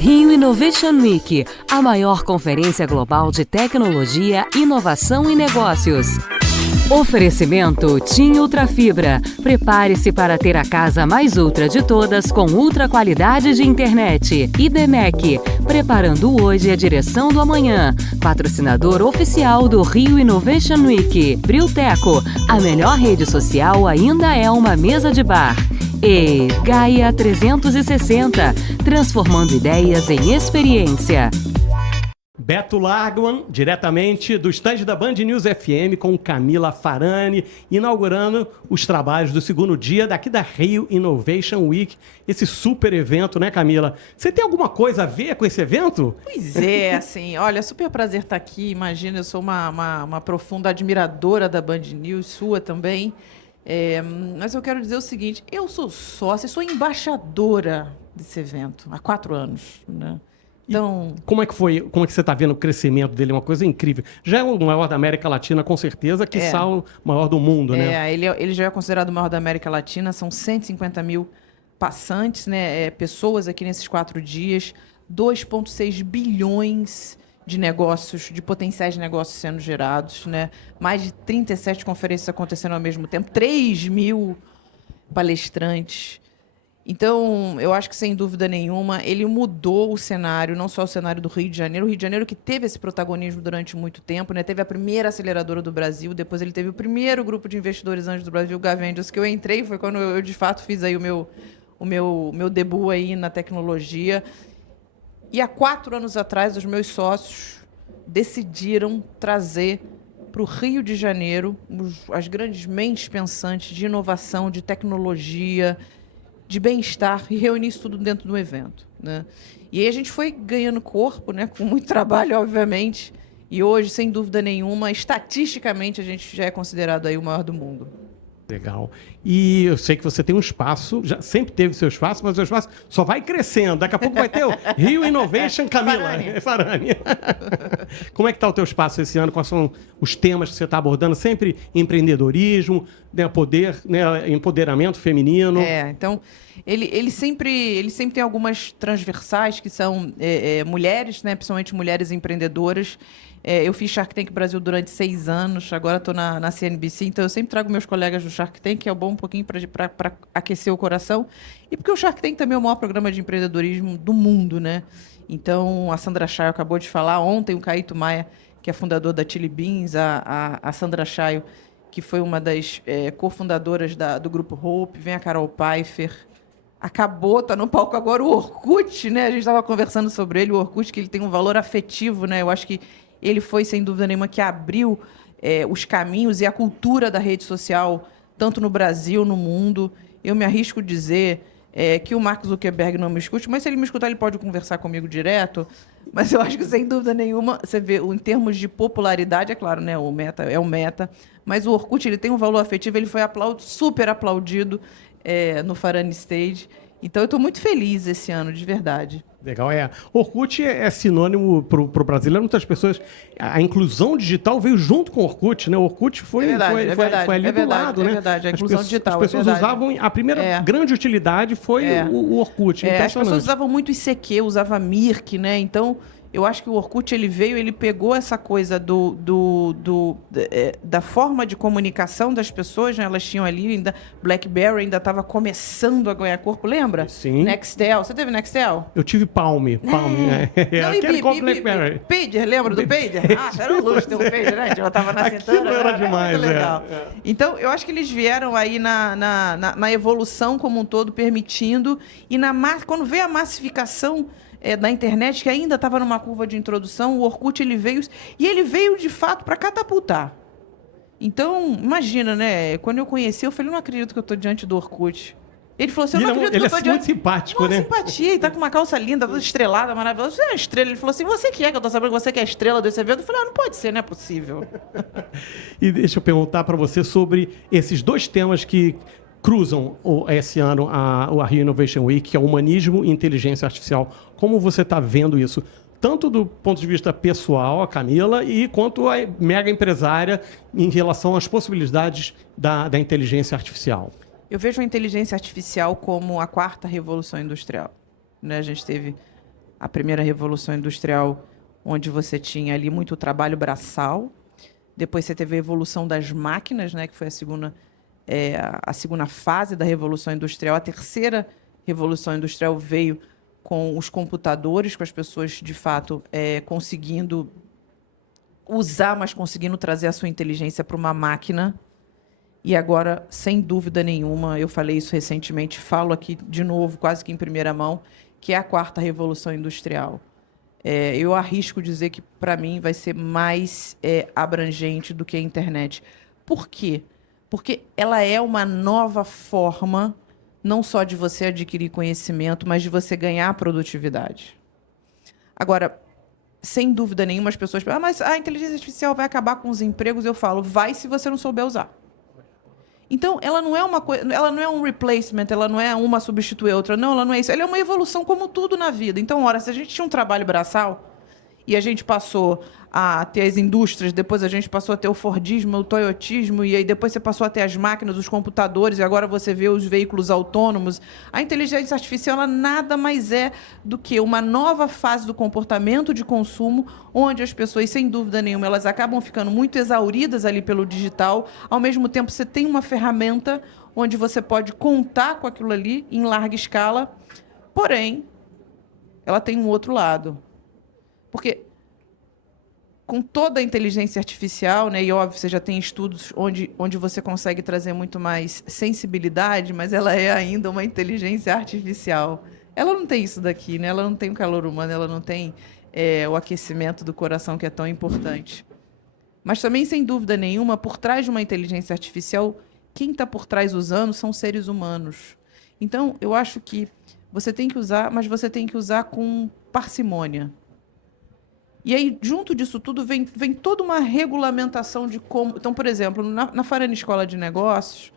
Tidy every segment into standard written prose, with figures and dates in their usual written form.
Rio Innovation Week, a maior conferência global de tecnologia, inovação e negócios. Oferecimento TIM Ultrafibra. Prepare-se para ter a casa mais ultra de todas com ultra qualidade de internet. IDMEC, preparando hoje a direção do amanhã. Patrocinador oficial do Rio Innovation Week. Brilteco, a melhor rede social ainda é uma mesa de bar. E Gaia 360, transformando ideias em experiência. Beto Largman, diretamente do estande da Band News FM, com Camila Farani, inaugurando os trabalhos do segundo dia daqui da Rio Innovation Week, esse super evento, né, Camila? Você tem alguma coisa a ver com esse evento? Pois é, assim, olha, super prazer estar aqui. Imagina, eu sou uma profunda admiradora da Band News, sua também. Mas eu quero dizer o seguinte, eu sou sócia, sou embaixadora desse evento há 4 anos, né? Então, como é que foi? Como é que você está vendo o crescimento dele? Uma coisa incrível. Já é o maior da América Latina, com certeza, quiçá o maior do mundo, né? Ele já é considerado o maior da América Latina, são 150 mil passantes, né? Pessoas aqui nesses 4 dias, 2,6 bilhões de negócios, de potenciais negócios sendo gerados, né? Mais de 37 conferências acontecendo ao mesmo tempo, 3 mil palestrantes. Então, eu acho que, sem dúvida nenhuma, ele mudou o cenário, não só o cenário do Rio de Janeiro. O Rio de Janeiro que teve esse protagonismo durante muito tempo, né? Teve a primeira aceleradora do Brasil, depois ele teve o primeiro grupo de investidores anjos do Brasil, o Gavengers, que eu entrei, foi quando eu, de fato, fiz aí o meu debut aí na tecnologia. E há 4 anos atrás, os meus sócios decidiram trazer para o Rio de Janeiro as grandes mentes pensantes de inovação, de tecnologia, de bem-estar, e reunir isso tudo dentro do evento, né? E aí a gente foi ganhando corpo, né, com muito trabalho, obviamente, e hoje, sem dúvida nenhuma, estatisticamente, a gente já é considerado aí o maior do mundo. Legal. E eu sei que você tem um espaço, já sempre teve seu espaço, mas o seu espaço só vai crescendo. Daqui a pouco vai ter o Rio Innovation Camila Farani. Como é que está o teu espaço esse ano? Quais são os temas que você está abordando? Sempre empreendedorismo, né, poder, né, empoderamento feminino. Então, ele sempre tem algumas transversais que são mulheres, né, principalmente mulheres empreendedoras. Eu fiz Shark Tank Brasil durante 6 anos, agora estou na CNBC, então eu sempre trago meus colegas do Shark Tank, que é bom um pouquinho para aquecer o coração, e porque o Shark Tank também é o maior programa de empreendedorismo do mundo, né? Então, a Sandra Chayo acabou de falar, ontem o Caíto Maia, que é fundador da Chili Beans, a Sandra Chayo, que foi uma das cofundadoras do Grupo Hope, vem a Carol Pfeiffer, está no palco agora o Orkut, né? A gente estava conversando sobre ele, o Orkut, que ele tem um valor afetivo, né? Eu acho que ele foi, sem dúvida nenhuma, que abriu os caminhos e a cultura da rede social, tanto no Brasil, no mundo. Eu me arrisco a dizer que o Mark Zuckerberg não me escute, mas se ele me escutar, ele pode conversar comigo direto. Mas eu acho que, sem dúvida nenhuma, você vê, em termos de popularidade, é claro, né, o Meta é o Meta, mas o Orkut ele tem um valor afetivo, ele foi super aplaudido no Farani Stage. Então, eu estou muito feliz esse ano, de verdade. Legal, Orkut é sinônimo para o brasileiro. Muitas pessoas... A inclusão digital veio junto com o Orkut, né? O Orkut foi ali do lado, né? É verdade, a inclusão digital. As pessoas usavam... A primeira grande utilidade foi o Orkut. As pessoas usavam muito ICQ, usavam Mirk, né? Então, eu acho que o Orkut ele pegou essa coisa da forma de comunicação das pessoas, né? Elas tinham ali, ainda BlackBerry ainda estava começando a ganhar corpo, lembra? Sim. Nextel, você teve Nextel? Eu tive Palm, né? Aquele com BlackBerry. Pager, lembra do Pager? Era um luxo ter um Pager, né? Ela estava na cintura. Aquilo era demais, muito legal. Então, eu acho que eles vieram aí na evolução como um todo, permitindo, e quando veio a massificação da internet, que ainda estava numa curva de introdução, o Orkut ele veio de fato para catapultar. Então, imagina, né? Quando eu conheci, eu falei, não acredito que eu estou diante do Orkut. Ele falou assim, eu não acredito que eu estou diante... Ele é muito simpático, né? Simpatia, ele tá com uma calça linda, toda estrelada, maravilhosa. Você é uma estrela. Ele falou assim, você que eu estou sabendo que você que é a estrela desse evento. Eu falei, não pode ser, não é possível. E deixa eu perguntar para você sobre esses 2 temas que cruzam esse ano a Rio Innovation Week, que é humanismo e inteligência artificial. Como você está vendo isso? Tanto do ponto de vista pessoal, a Camila, e quanto a mega empresária em relação às possibilidades da inteligência artificial. Eu vejo a inteligência artificial como a 4ª revolução industrial, né? A gente teve a primeira revolução industrial, onde você tinha ali muito trabalho braçal. Depois você teve a evolução das máquinas, né, que foi a segunda fase da revolução industrial. A terceira revolução industrial veio com os computadores, com as pessoas, de fato, conseguindo usar, mas conseguindo trazer a sua inteligência para uma máquina. E agora, sem dúvida nenhuma, eu falei isso recentemente, falo aqui de novo, quase que em primeira mão, que é a quarta revolução industrial. Eu arrisco dizer que, para mim, vai ser mais abrangente do que a internet. Por quê? Porque ela é uma nova forma, não só de você adquirir conhecimento, mas de você ganhar produtividade. Agora, sem dúvida nenhuma, as pessoas falam, mas a inteligência artificial vai acabar com os empregos. Eu falo, vai se você não souber usar. Então, ela não é uma coisa, ela não é um replacement, ela não é uma substituir a outra. Não, ela não é isso. Ela é uma evolução como tudo na vida. Então, ora, se a gente tinha um trabalho braçal e a gente passou a ter as indústrias, depois a gente passou a ter o Fordismo, o Toyotismo, e aí depois você passou a ter as máquinas, os computadores, e agora você vê os veículos autônomos. A inteligência artificial, ela nada mais é do que uma nova fase do comportamento de consumo, onde as pessoas, sem dúvida nenhuma, elas acabam ficando muito exauridas ali pelo digital. Ao mesmo tempo, você tem uma ferramenta onde você pode contar com aquilo ali em larga escala, porém, ela tem um outro lado. Porque com toda a inteligência artificial, né, e óbvio, você já tem estudos onde você consegue trazer muito mais sensibilidade, mas ela é ainda uma inteligência artificial. Ela não tem isso daqui, né? Ela não tem o calor humano, ela não tem o aquecimento do coração, que é tão importante. Mas também, sem dúvida nenhuma, por trás de uma inteligência artificial, quem está por trás usando são seres humanos. Então, eu acho que você tem que usar, mas você tem que usar com parcimônia. E aí, junto disso tudo, vem toda uma regulamentação de como... Então, por exemplo, na Farani Escola de Negócios,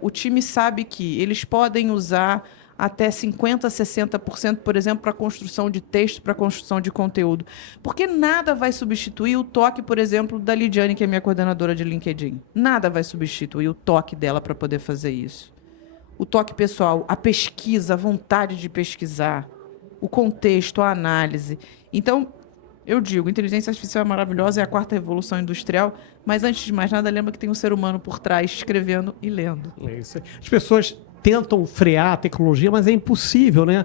o time sabe que eles podem usar até 50%, 60%, por exemplo, para construção de texto, para construção de conteúdo. Porque nada vai substituir o toque, por exemplo, da Lidiane, que é minha coordenadora de LinkedIn. Nada vai substituir o toque dela para poder fazer isso. O toque pessoal, a pesquisa, a vontade de pesquisar, o contexto, a análise. Então, eu digo, inteligência artificial é maravilhosa, é a quarta revolução industrial, mas antes de mais nada, lembra que tem um ser humano por trás, escrevendo e lendo. É isso. As pessoas tentam frear a tecnologia, mas é impossível, né?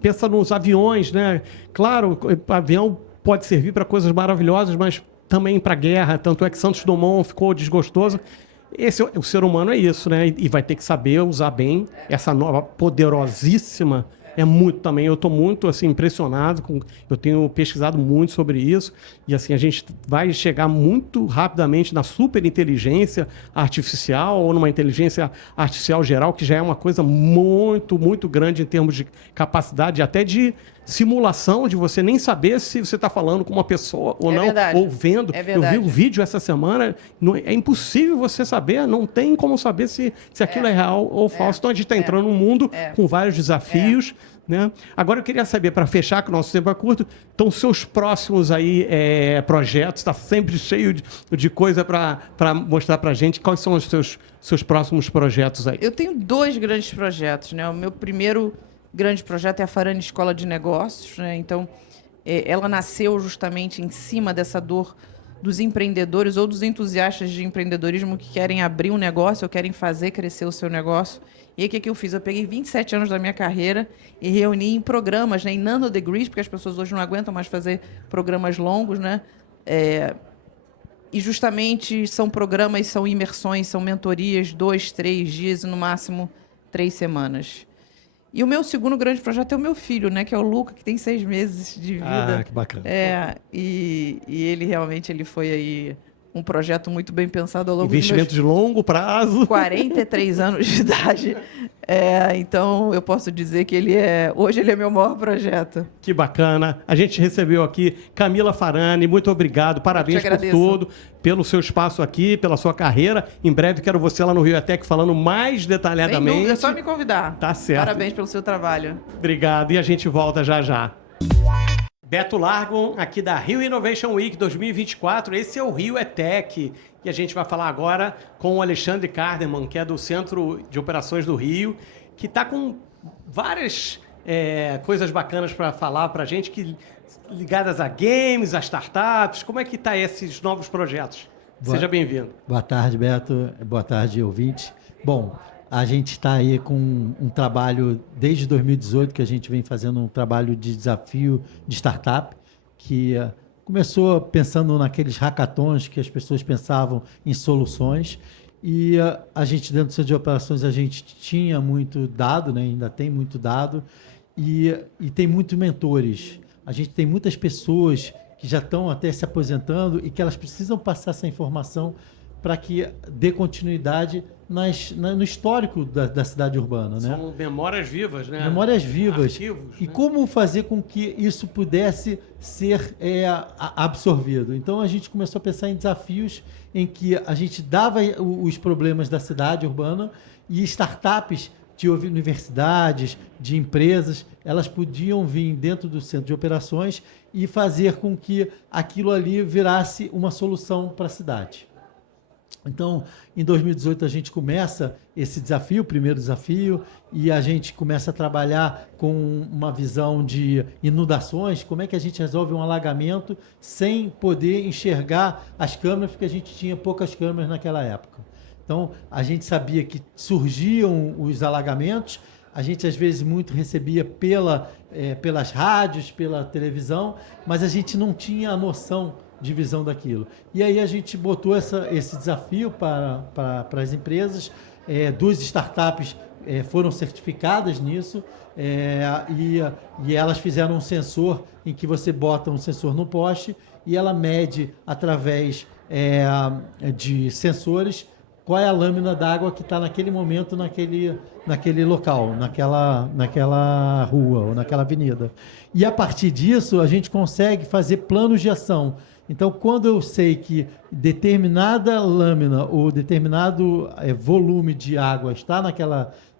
Pensa nos aviões, né? Claro, o avião pode servir para coisas maravilhosas, mas também para guerra. Tanto é que Santos Dumont ficou desgostoso. O ser humano é isso, né? E vai ter que saber usar bem essa nova, poderosíssima. Muito também, eu estou muito assim, impressionado, eu tenho pesquisado muito sobre isso, e assim, a gente vai chegar muito rapidamente na superinteligência artificial ou numa inteligência artificial geral, que já é uma coisa muito, muito grande em termos de capacidade, até de simulação, de você nem saber se você está falando com uma pessoa ou não, verdade. ou vendo. Eu vi um vídeo essa semana, é impossível você saber, não tem como saber se aquilo é real ou falso. Então a gente está entrando num mundo com vários desafios. Né? Agora eu queria saber, para fechar, que o nosso tempo é curto, então seus próximos aí, projetos, está sempre cheio de coisa para mostrar para a gente. Quais são os seus próximos projetos aí? Eu tenho 2 grandes projetos, né? O meu primeiro grande projeto é a Farani Escola de Negócios, né? Então, ela nasceu justamente em cima dessa dor dos empreendedores ou dos entusiastas de empreendedorismo que querem abrir um negócio ou querem fazer crescer o seu negócio. E aí, o que eu fiz? Eu peguei 27 anos da minha carreira e reuni em programas, né, em nanodegrees, porque as pessoas hoje não aguentam mais fazer programas longos, né? E justamente são programas, são imersões, são mentorias, 2, 3 dias, no máximo 3 semanas. E o meu segundo grande projeto é o meu filho, né, que é o Luca, que tem 6 meses de vida. Ah, que bacana. E ele realmente foi aí um projeto muito bem pensado ao longo investimento de longo prazo. 43 anos de idade. Então, eu posso dizer que hoje ele é meu maior projeto. Que bacana. A gente recebeu aqui Camila Farani. Muito obrigado. Parabéns por tudo, pelo seu espaço aqui, pela sua carreira. Em breve quero você lá no Rio ETEC falando mais detalhadamente. Sem dúvida, é só me convidar. Tá certo. Parabéns pelo seu trabalho. Obrigado. E a gente volta já já. Beto Largon, aqui da Rio Innovation Week 2024. Esse é o Rio ETEC. E a gente vai falar agora com o Alexandre Kardeman, que é do Centro de Operações do Rio, que está com várias coisas bacanas para falar para a gente, ligadas a games, a startups. Como é que tá esses novos projetos? Seja bem-vindo. Boa tarde, Beto. Boa tarde, ouvinte. Bom, a gente está aí com um trabalho desde 2018 que a gente vem fazendo um trabalho de desafio de startup, que começou pensando naqueles hackathons que as pessoas pensavam em soluções. E a gente, dentro do centro de operações, a gente tinha muito dado, né? Ainda tem muito dado, e tem muitos mentores. A gente tem muitas pessoas que já estão até se aposentando e que elas precisam passar essa informação para que dê continuidade no histórico da cidade urbana. Né? São memórias vivas, né? Memórias vivas. Arquivos, e né? como fazer com que isso pudesse ser absorvido. Então, a gente começou a pensar em desafios em que a gente dava os problemas da cidade urbana e startups de universidades, de empresas, elas podiam vir dentro do centro de operações e fazer com que aquilo ali virasse uma solução para a cidade. Então, em 2018, a gente começa esse desafio, o primeiro desafio, e a gente começa a trabalhar com uma visão de inundações, como é que a gente resolve um alagamento sem poder enxergar as câmeras, porque a gente tinha poucas câmeras naquela época. Então, a gente sabia que surgiam os alagamentos, a gente às vezes muito recebia pelas rádios, pela televisão, mas a gente não tinha a noção de visão daquilo. E aí a gente botou esse desafio para as empresas, 2 startups foram certificadas nisso, e elas fizeram um sensor em que você bota um sensor no poste e ela mede através de sensores qual é a lâmina d'água que está naquele momento, naquele local, naquela rua ou naquela avenida. E a partir disso, a gente consegue fazer planos de ação. Então, quando eu sei que determinada lâmina ou determinado volume de água está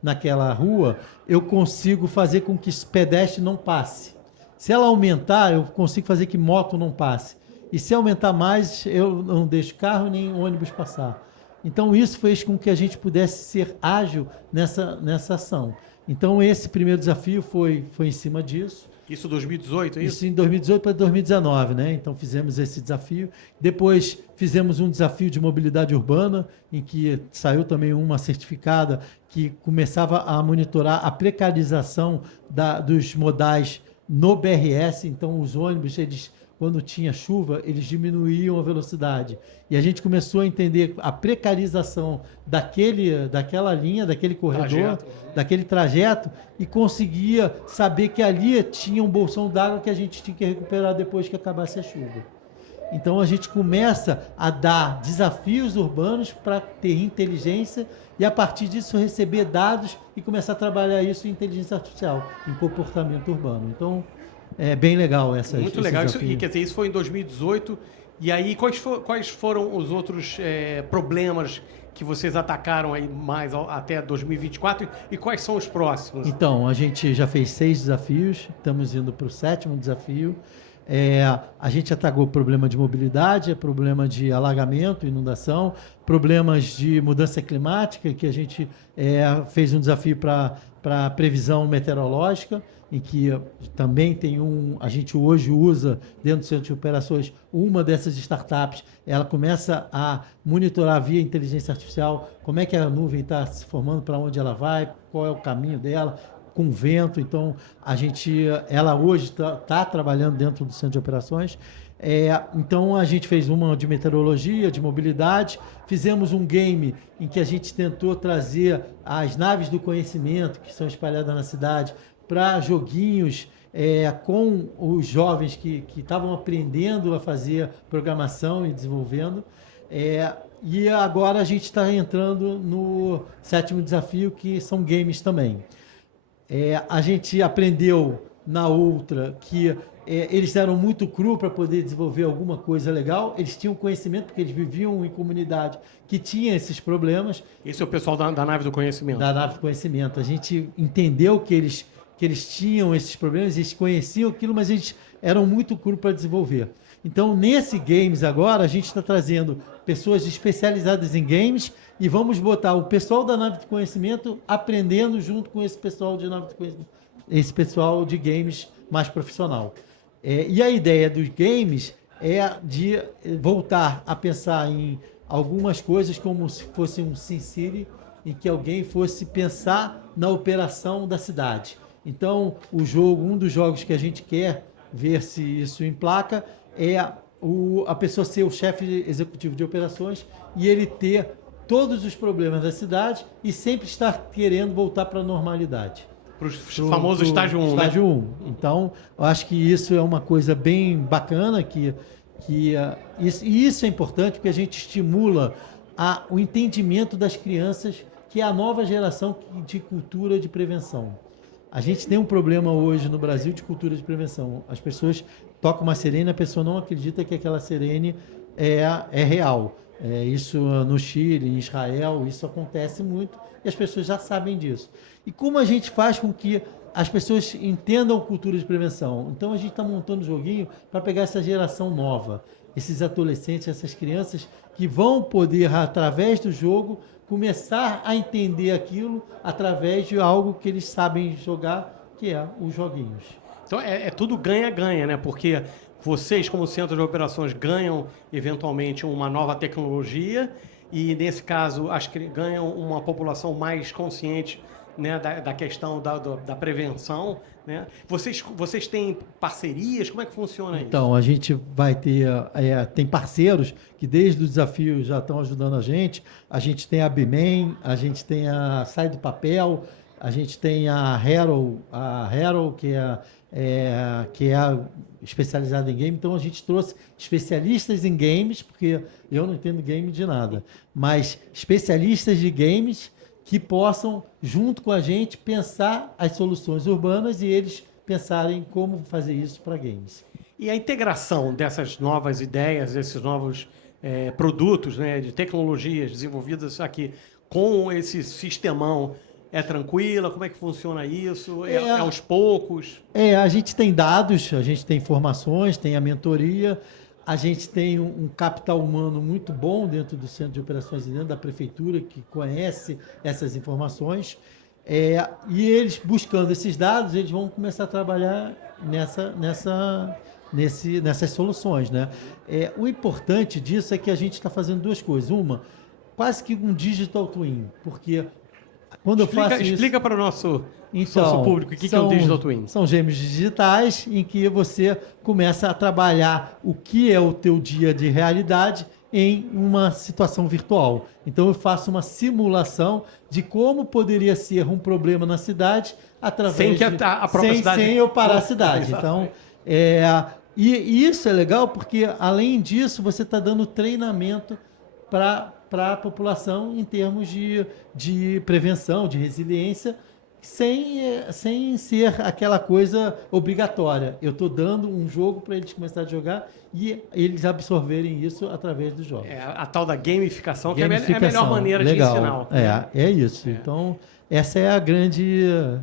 naquela rua, eu consigo fazer com que esse pedestre não passe. Se ela aumentar, eu consigo fazer que moto não passe. E se aumentar mais, eu não deixo carro nem ônibus passar. Então, isso fez com que a gente pudesse ser ágil nessa ação. Então, esse primeiro desafio foi em cima disso. Isso em 2018, é isso? Isso em 2018 para 2019, né? Então, fizemos esse desafio. Depois, fizemos um desafio de mobilidade urbana, em que saiu também uma certificada que começava a monitorar a precarização dos modais no BRS. Então, os ônibus, quando tinha chuva, eles diminuíam a velocidade. E a gente começou a entender a precarização daquela linha, daquele corredor, daquele trajeto, e conseguia saber que ali tinha um bolsão d'água que a gente tinha que recuperar depois que acabasse a chuva. Então, a gente começa a dar desafios urbanos para ter inteligência e, a partir disso, receber dados e começar a trabalhar isso em inteligência artificial, em comportamento urbano. Então, é bem legal essa Muito legal. Isso, quer dizer, isso foi em 2018. E aí, quais foram os outros problemas que vocês atacaram aí mais até 2024 e quais são os próximos? Então, a gente já fez 6 desafios, estamos indo para o 7º desafio. A gente atacou problema de mobilidade, problema de alagamento, inundação, problemas de mudança climática, que a gente fez um desafio para previsão meteorológica, em que também tem a gente hoje usa, dentro do centro de operações, uma dessas startups, ela começa a monitorar via inteligência artificial como é que a nuvem está se formando, para onde ela vai, qual é o caminho dela, com vento. Então, ela hoje está trabalhando dentro do centro de operações. Então, a gente fez uma de meteorologia, de mobilidade, fizemos um game em que a gente tentou trazer as naves do conhecimento, que são espalhadas na cidade, para joguinhos com os jovens que estavam aprendendo a fazer programação e desenvolvendo. E agora a gente está entrando no 7º desafio, que são games também. A gente aprendeu na outra que eles eram muito cru para poder desenvolver alguma coisa legal. Eles tinham conhecimento, porque eles viviam em comunidade que tinha esses problemas. Esse é o pessoal da nave do conhecimento. Da nave do conhecimento. A gente entendeu que eles tinham esses problemas, eles conheciam aquilo, mas eles eram muito cru para desenvolver. Então, nesse Games agora, a gente está trazendo pessoas especializadas em games e vamos botar o pessoal da nave de conhecimento aprendendo junto com esse pessoal de nave de conhecimento esse pessoal de games mais profissional. E a ideia dos games é de voltar a pensar em algumas coisas como se fosse um SimCity, em que alguém fosse pensar na operação da cidade. Então, um dos jogos que a gente quer ver se isso emplaca é a pessoa ser o chefe executivo de operações e ele ter todos os problemas da cidade e sempre estar querendo voltar para a normalidade. Para o famoso estágio 1, né? Estágio 1. Então, eu acho que isso é uma coisa bem bacana, isso é importante porque a gente estimula o entendimento das crianças, que é a nova geração de cultura de prevenção. A gente tem um problema hoje no Brasil de cultura de prevenção. As pessoas tocam uma sirene, a pessoa não acredita que aquela sirene é real. Isso no Chile, em Israel, isso acontece muito e as pessoas já sabem disso. E como a gente faz com que as pessoas entendam cultura de prevenção? Então a gente está montando um joguinho para pegar essa geração nova, esses adolescentes, essas crianças que vão poder, através do jogo, começar a entender aquilo através de algo que eles sabem jogar, que é os joguinhos. Então é tudo ganha-ganha, né? Porque vocês, como centro de operações, ganham eventualmente uma nova tecnologia e, nesse caso, ganham uma população mais consciente, né, da questão da prevenção, né? Vocês têm parcerias? Como é que funciona isso? Então, a gente vai ter... tem parceiros que desde o desafio já estão ajudando a gente. A gente tem a Bimen, a gente tem a Sai do Papel, a gente tem a Hero, que é especializada em game. Então, a gente trouxe especialistas em games, porque eu não entendo game de nada, mas especialistas de games que possam, junto com a gente, pensar as soluções urbanas e eles pensarem como fazer isso para games. E a integração dessas novas ideias, desses novos produtos, né, de tecnologias desenvolvidas aqui com esse sistemão, é tranquila? Como é que funciona isso? É aos poucos? A gente tem dados, a gente tem informações, tem a mentoria, a gente tem um capital humano muito bom dentro do Centro de Operações e dentro da Prefeitura, que conhece essas informações. E eles, buscando esses dados, eles vão começar a trabalhar nessas soluções, né? O importante disso é que a gente está fazendo duas coisas. Uma, quase que um digital twin, porque quando eu faço isso... Explica para o nosso público o que é um digital twin. São gêmeos digitais em que você começa a trabalhar o que é o teu dia de realidade em uma situação virtual. Então eu faço uma simulação de como poderia ser um problema na cidade através sem eu parar a cidade. Então, e isso é legal porque, além disso, você está dando treinamento para a população em termos de prevenção, de resiliência, sem ser aquela coisa obrigatória. Eu estou dando um jogo para eles começarem a jogar e eles absorverem isso através dos jogos. A tal da gamificação, que é a melhor maneira de ensinar. É isso. Então, essa é a grande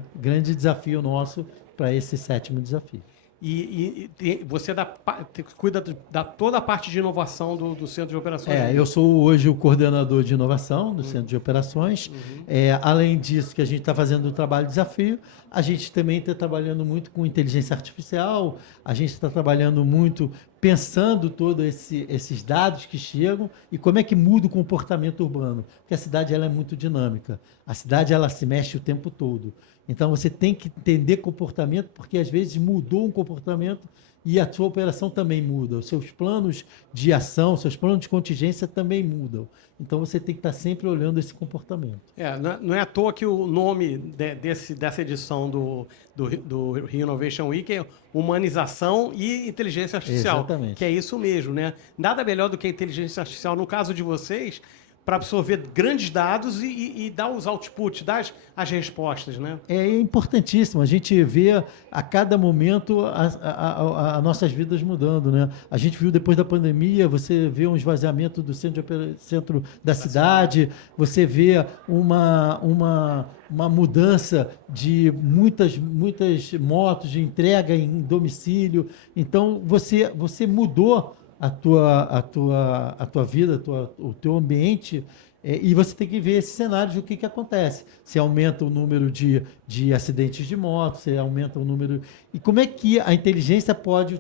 desafio nosso para esse 7º desafio. E você cuida da toda a parte de inovação do Centro de Operações? Eu sou hoje o coordenador de inovação do Centro de Operações. Além disso, que a gente está fazendo o trabalho de desafio, a gente também está trabalhando muito com inteligência artificial, a gente está trabalhando muito pensando todos esses dados que chegam e como é que muda o comportamento urbano. Porque a cidade ela é muito dinâmica, a cidade ela se mexe o tempo todo. Então, você tem que entender comportamento, porque às vezes mudou um comportamento e a sua operação também muda. Os seus planos de ação, seus planos de contingência também mudam. Então, você tem que estar sempre olhando esse comportamento. Não é à toa que o nome dessa edição do Rio Innovation Week é Humanização e Inteligência Artificial. Exatamente. Que é isso mesmo, né? Nada melhor do que a inteligência artificial, no caso de vocês, para absorver grandes dados e dar os outputs, dar as respostas, né? É importantíssimo. A gente vê a cada momento as nossas vidas mudando, né? A gente viu depois da pandemia, você vê um esvaziamento do centro da cidade, você vê uma mudança de muitas motos de entrega em domicílio. Então, você mudou a tua vida, o teu ambiente E você tem que ver esse cenário de o que acontece. Se aumenta o número de acidentes de moto, se aumenta o número... E como é que a inteligência pode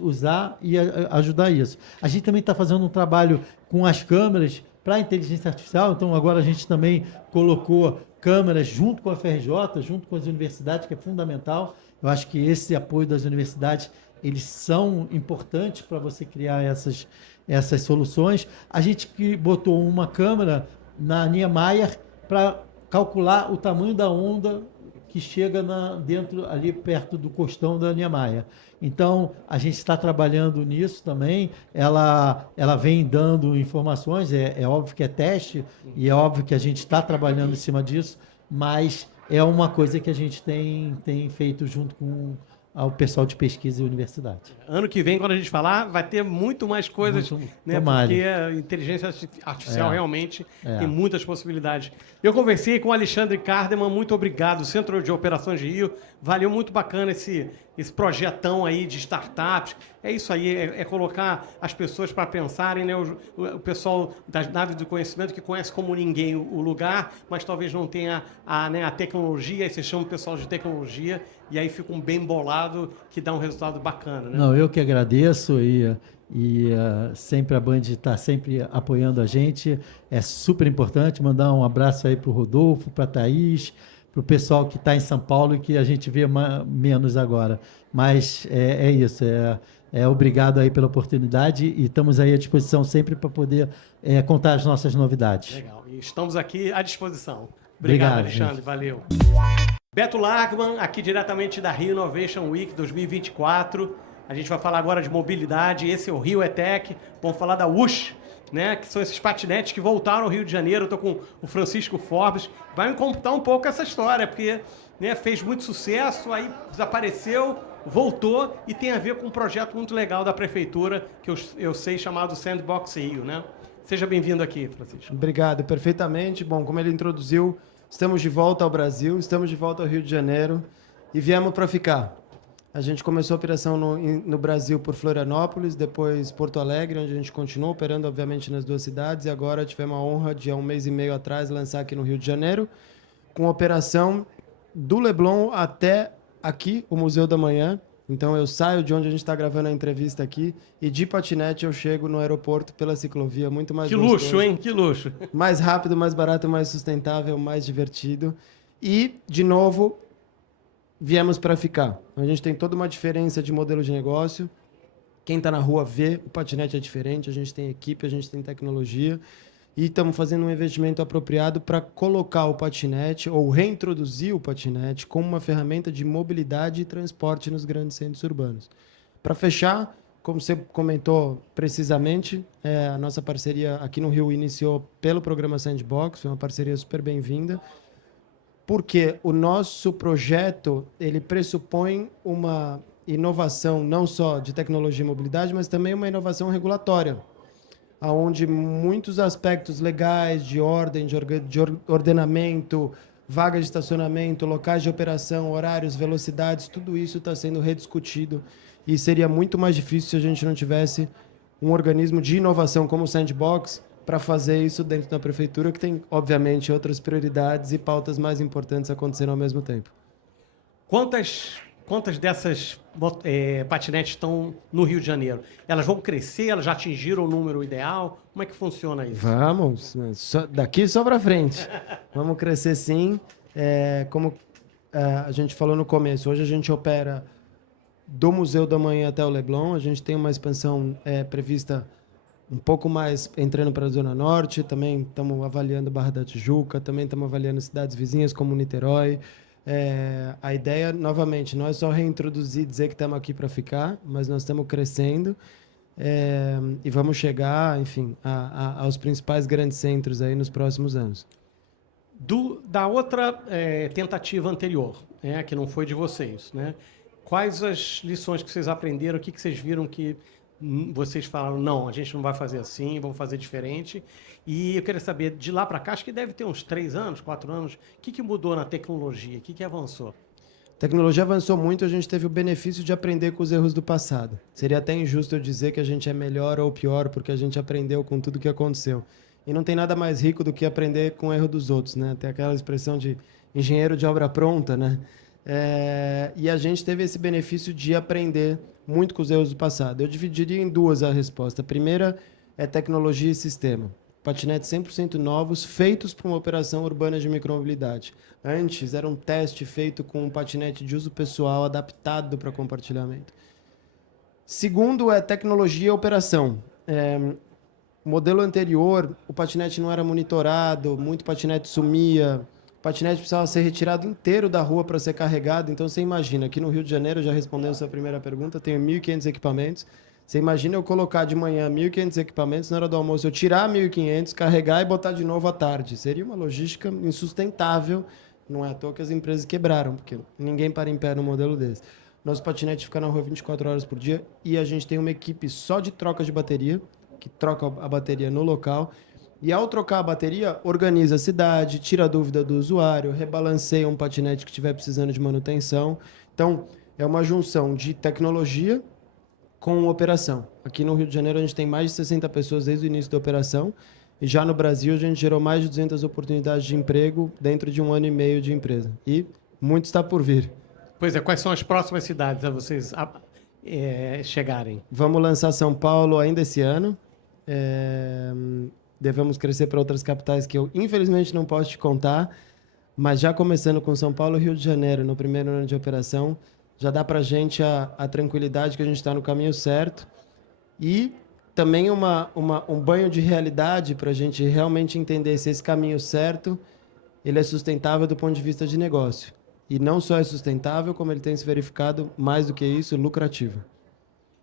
usar e ajudar isso? A gente também está fazendo um trabalho com as câmeras para a inteligência artificial, então agora a gente também colocou câmeras junto com a FRJ, junto com as universidades, que é fundamental. Eu acho que esse apoio das universidades, eles são importantes para você criar essas soluções. A gente botou uma câmera na Niemeyer para calcular o tamanho da onda que chega dentro, ali perto do costão da Niemeyer. Então, a gente está trabalhando nisso também. Ela vem dando informações, é óbvio que é teste, e é óbvio que a gente está trabalhando em cima disso, mas é uma coisa que a gente tem feito junto com ao pessoal de pesquisa e universidade. Ano que vem, quando a gente falar, vai ter muito mais coisas, né? Porque a inteligência artificial realmente tem muitas possibilidades. Eu conversei com o Alexandre Kardeman, muito obrigado, Centro de Operações de Rio, valeu muito bacana esse projetão aí de startups. É isso aí, é colocar as pessoas para pensarem, né? O pessoal das naves do conhecimento que conhece como ninguém o lugar, mas talvez não tenha a tecnologia, aí você chama o pessoal de tecnologia e aí fica um bem bolado que dá um resultado bacana, né? Não, eu que agradeço e sempre a Band está sempre apoiando a gente. É super importante. Mandar um abraço aí para o Rodolfo, para a Thaís, para o pessoal que está em São Paulo e que a gente vê menos agora. Mas é isso. Obrigado aí pela oportunidade e estamos aí à disposição sempre para poder contar as nossas novidades. Legal. E estamos aqui à disposição. Obrigado, Alexandre. Gente. Valeu. Beto Largman, aqui diretamente da Rio Innovation Week 2024. A gente vai falar agora de mobilidade. Esse é o Rio ETEC. Vamos falar da USH, né? Que são esses patinetes que voltaram ao Rio de Janeiro. Eu estou com o Francisco Forbes. Vai me contar um pouco essa história, porque fez muito sucesso, aí desapareceu, voltou e tem a ver com um projeto muito legal da prefeitura, que eu sei, chamado Sandbox Rio, né? Seja bem-vindo aqui, Francisco. Obrigado, perfeitamente. Bom, como ele introduziu, estamos de volta ao Brasil, estamos de volta ao Rio de Janeiro e viemos para ficar. A gente começou a operação no Brasil por Florianópolis, depois Porto Alegre, onde a gente continuou operando, obviamente, nas duas cidades, e agora tivemos a honra de, há um mês e meio atrás, lançar aqui no Rio de Janeiro, com operação do Leblon até aqui, o Museu da Manhã. Então eu saio de onde a gente está gravando a entrevista aqui e de patinete eu chego no aeroporto pela ciclovia, muito mais gostoso. Que luxo, hein? Que luxo. Mais rápido, mais barato, mais sustentável, mais divertido. E, de novo, viemos para ficar. A gente tem toda uma diferença de modelo de negócio. Quem está na rua vê, o patinete é diferente, a gente tem equipe, a gente tem tecnologia. E estamos fazendo um investimento apropriado para colocar o patinete ou reintroduzir o patinete como uma ferramenta de mobilidade e transporte nos grandes centros urbanos. Para fechar, como você comentou precisamente, a nossa parceria aqui no Rio iniciou pelo programa Sandbox, foi uma parceria super bem-vinda, porque o nosso projeto ele pressupõe uma inovação não só de tecnologia e mobilidade, mas também uma inovação regulatória, onde muitos aspectos legais, de ordem, de ordenamento, vagas de estacionamento, locais de operação, horários, velocidades, tudo isso está sendo rediscutido e seria muito mais difícil se a gente não tivesse um organismo de inovação como o Sandbox para fazer isso dentro da prefeitura, que tem, obviamente, outras prioridades e pautas mais importantes acontecendo ao mesmo tempo. Quantas dessas patinetes estão no Rio de Janeiro? Elas vão crescer? Elas já atingiram o número ideal? Como é que funciona isso? Vamos, daqui só para frente. Vamos crescer sim. Como a gente falou no começo, hoje a gente opera do Museu da Manhã até o Leblon. A gente tem uma expansão prevista um pouco mais entrando para a Zona Norte. Também estamos avaliando Barra da Tijuca, também estamos avaliando cidades vizinhas como Niterói. A ideia, novamente, não é só reintroduzir, dizer que estamos aqui para ficar, mas nós estamos crescendo e vamos chegar, enfim, aos principais grandes centros aí nos próximos anos. Da outra tentativa anterior, que não foi de vocês, né? Quais as lições que vocês aprenderam? O que vocês viram que vocês falaram, não, a gente não vai fazer assim, vamos fazer diferente? E eu queria saber, de lá para cá, acho que deve ter uns 3 anos, 4 anos, o que mudou na tecnologia? O que avançou? A tecnologia avançou muito, a gente teve o benefício de aprender com os erros do passado. Seria até injusto eu dizer que a gente é melhor ou pior, porque a gente aprendeu com tudo que aconteceu. E não tem nada mais rico do que aprender com o erro dos outros, né? Tem aquela expressão de engenheiro de obra pronta, né? E a gente teve esse benefício de aprender muito com os erros do passado. Eu dividiria em duas a resposta. A primeira é tecnologia e sistema. Patinetes 100% novos, feitos para uma operação urbana de micromobilidade. Antes, era um teste feito com um patinete de uso pessoal adaptado para compartilhamento. Segundo é tecnologia e operação. Modelo anterior, o patinete não era monitorado, muito patinete sumia, o patinete precisava ser retirado inteiro da rua para ser carregado. Então, você imagina, aqui no Rio de Janeiro, já respondendo a sua primeira pergunta, tenho 1.500 equipamentos. Você imagina eu colocar de manhã 1.500 equipamentos, na hora do almoço eu tirar 1.500, carregar e botar de novo à tarde. Seria uma logística insustentável. Não é à toa que as empresas quebraram, porque ninguém para em pé num modelo desse. Nosso patinete fica na rua 24 horas por dia e a gente tem uma equipe só de troca de bateria, que troca a bateria no local. E ao trocar a bateria, organiza a cidade, tira a dúvida do usuário, rebalanceia um patinete que estiver precisando de manutenção. Então, é uma junção de tecnologia com operação. Aqui no Rio de Janeiro, a gente tem mais de 60 pessoas desde o início da operação. E já no Brasil, a gente gerou mais de 200 oportunidades de emprego dentro de 1 ano e meio de empresa. E muito está por vir. Pois é, quais são as próximas cidades a vocês chegarem? Vamos lançar São Paulo ainda esse ano. Devemos crescer para outras capitais que eu, infelizmente, não posso te contar. Mas já começando com São Paulo e Rio de Janeiro, no primeiro ano de operação, já dá para a gente a tranquilidade que a gente está no caminho certo. E também um banho de realidade para a gente realmente entender se esse caminho certo ele é sustentável do ponto de vista de negócio. E não só é sustentável, como ele tem se verificado, mais do que isso, lucrativo.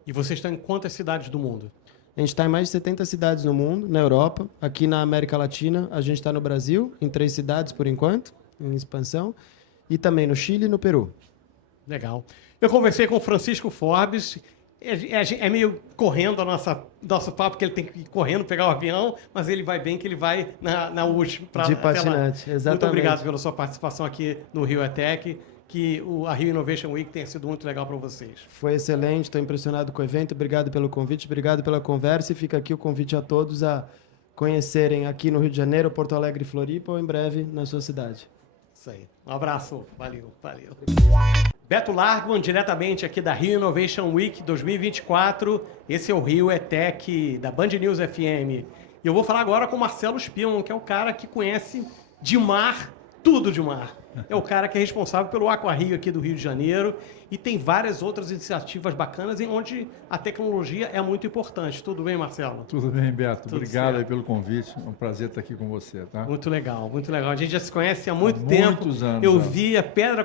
E vocês estão em quantas cidades do mundo? A gente está em mais de 70 cidades no mundo, na Europa. Aqui na América Latina, a gente está no Brasil, em 3 cidades por enquanto, em expansão. E também no Chile e no Peru. Legal. Eu conversei com o Francisco Forbes. É meio correndo nosso papo, que ele tem que ir correndo, pegar o avião, mas ele vai bem, que ele vai na última. De patinete, exatamente. Muito obrigado pela sua participação aqui no Rio ETEC, que a Rio Innovation Week tenha sido muito legal para vocês. Foi excelente, estou impressionado com o evento, obrigado pelo convite, obrigado pela conversa e fica aqui o convite a todos a conhecerem aqui no Rio de Janeiro, Porto Alegre e Floripa, ou em breve na sua cidade. Isso aí. Um abraço. Valeu. Beto Largman, diretamente aqui da Rio Innovation Week 2024. Esse é o Rio ETEC da Band News FM. E eu vou falar agora com o Marcelo Spielmann, que é o cara que conhece de mar, tudo de mar. É o cara que é responsável pelo Aqua Rio aqui do Rio de Janeiro e tem várias outras iniciativas bacanas em onde a tecnologia é muito importante. Tudo bem, Marcelo? Tudo bem, Beto. Tudo Obrigado aí certo. pelo convite. É um prazer estar aqui com você, tá? Muito legal, muito legal. A gente já se conhece há muito tempo. Muitos anos. Eu já. vi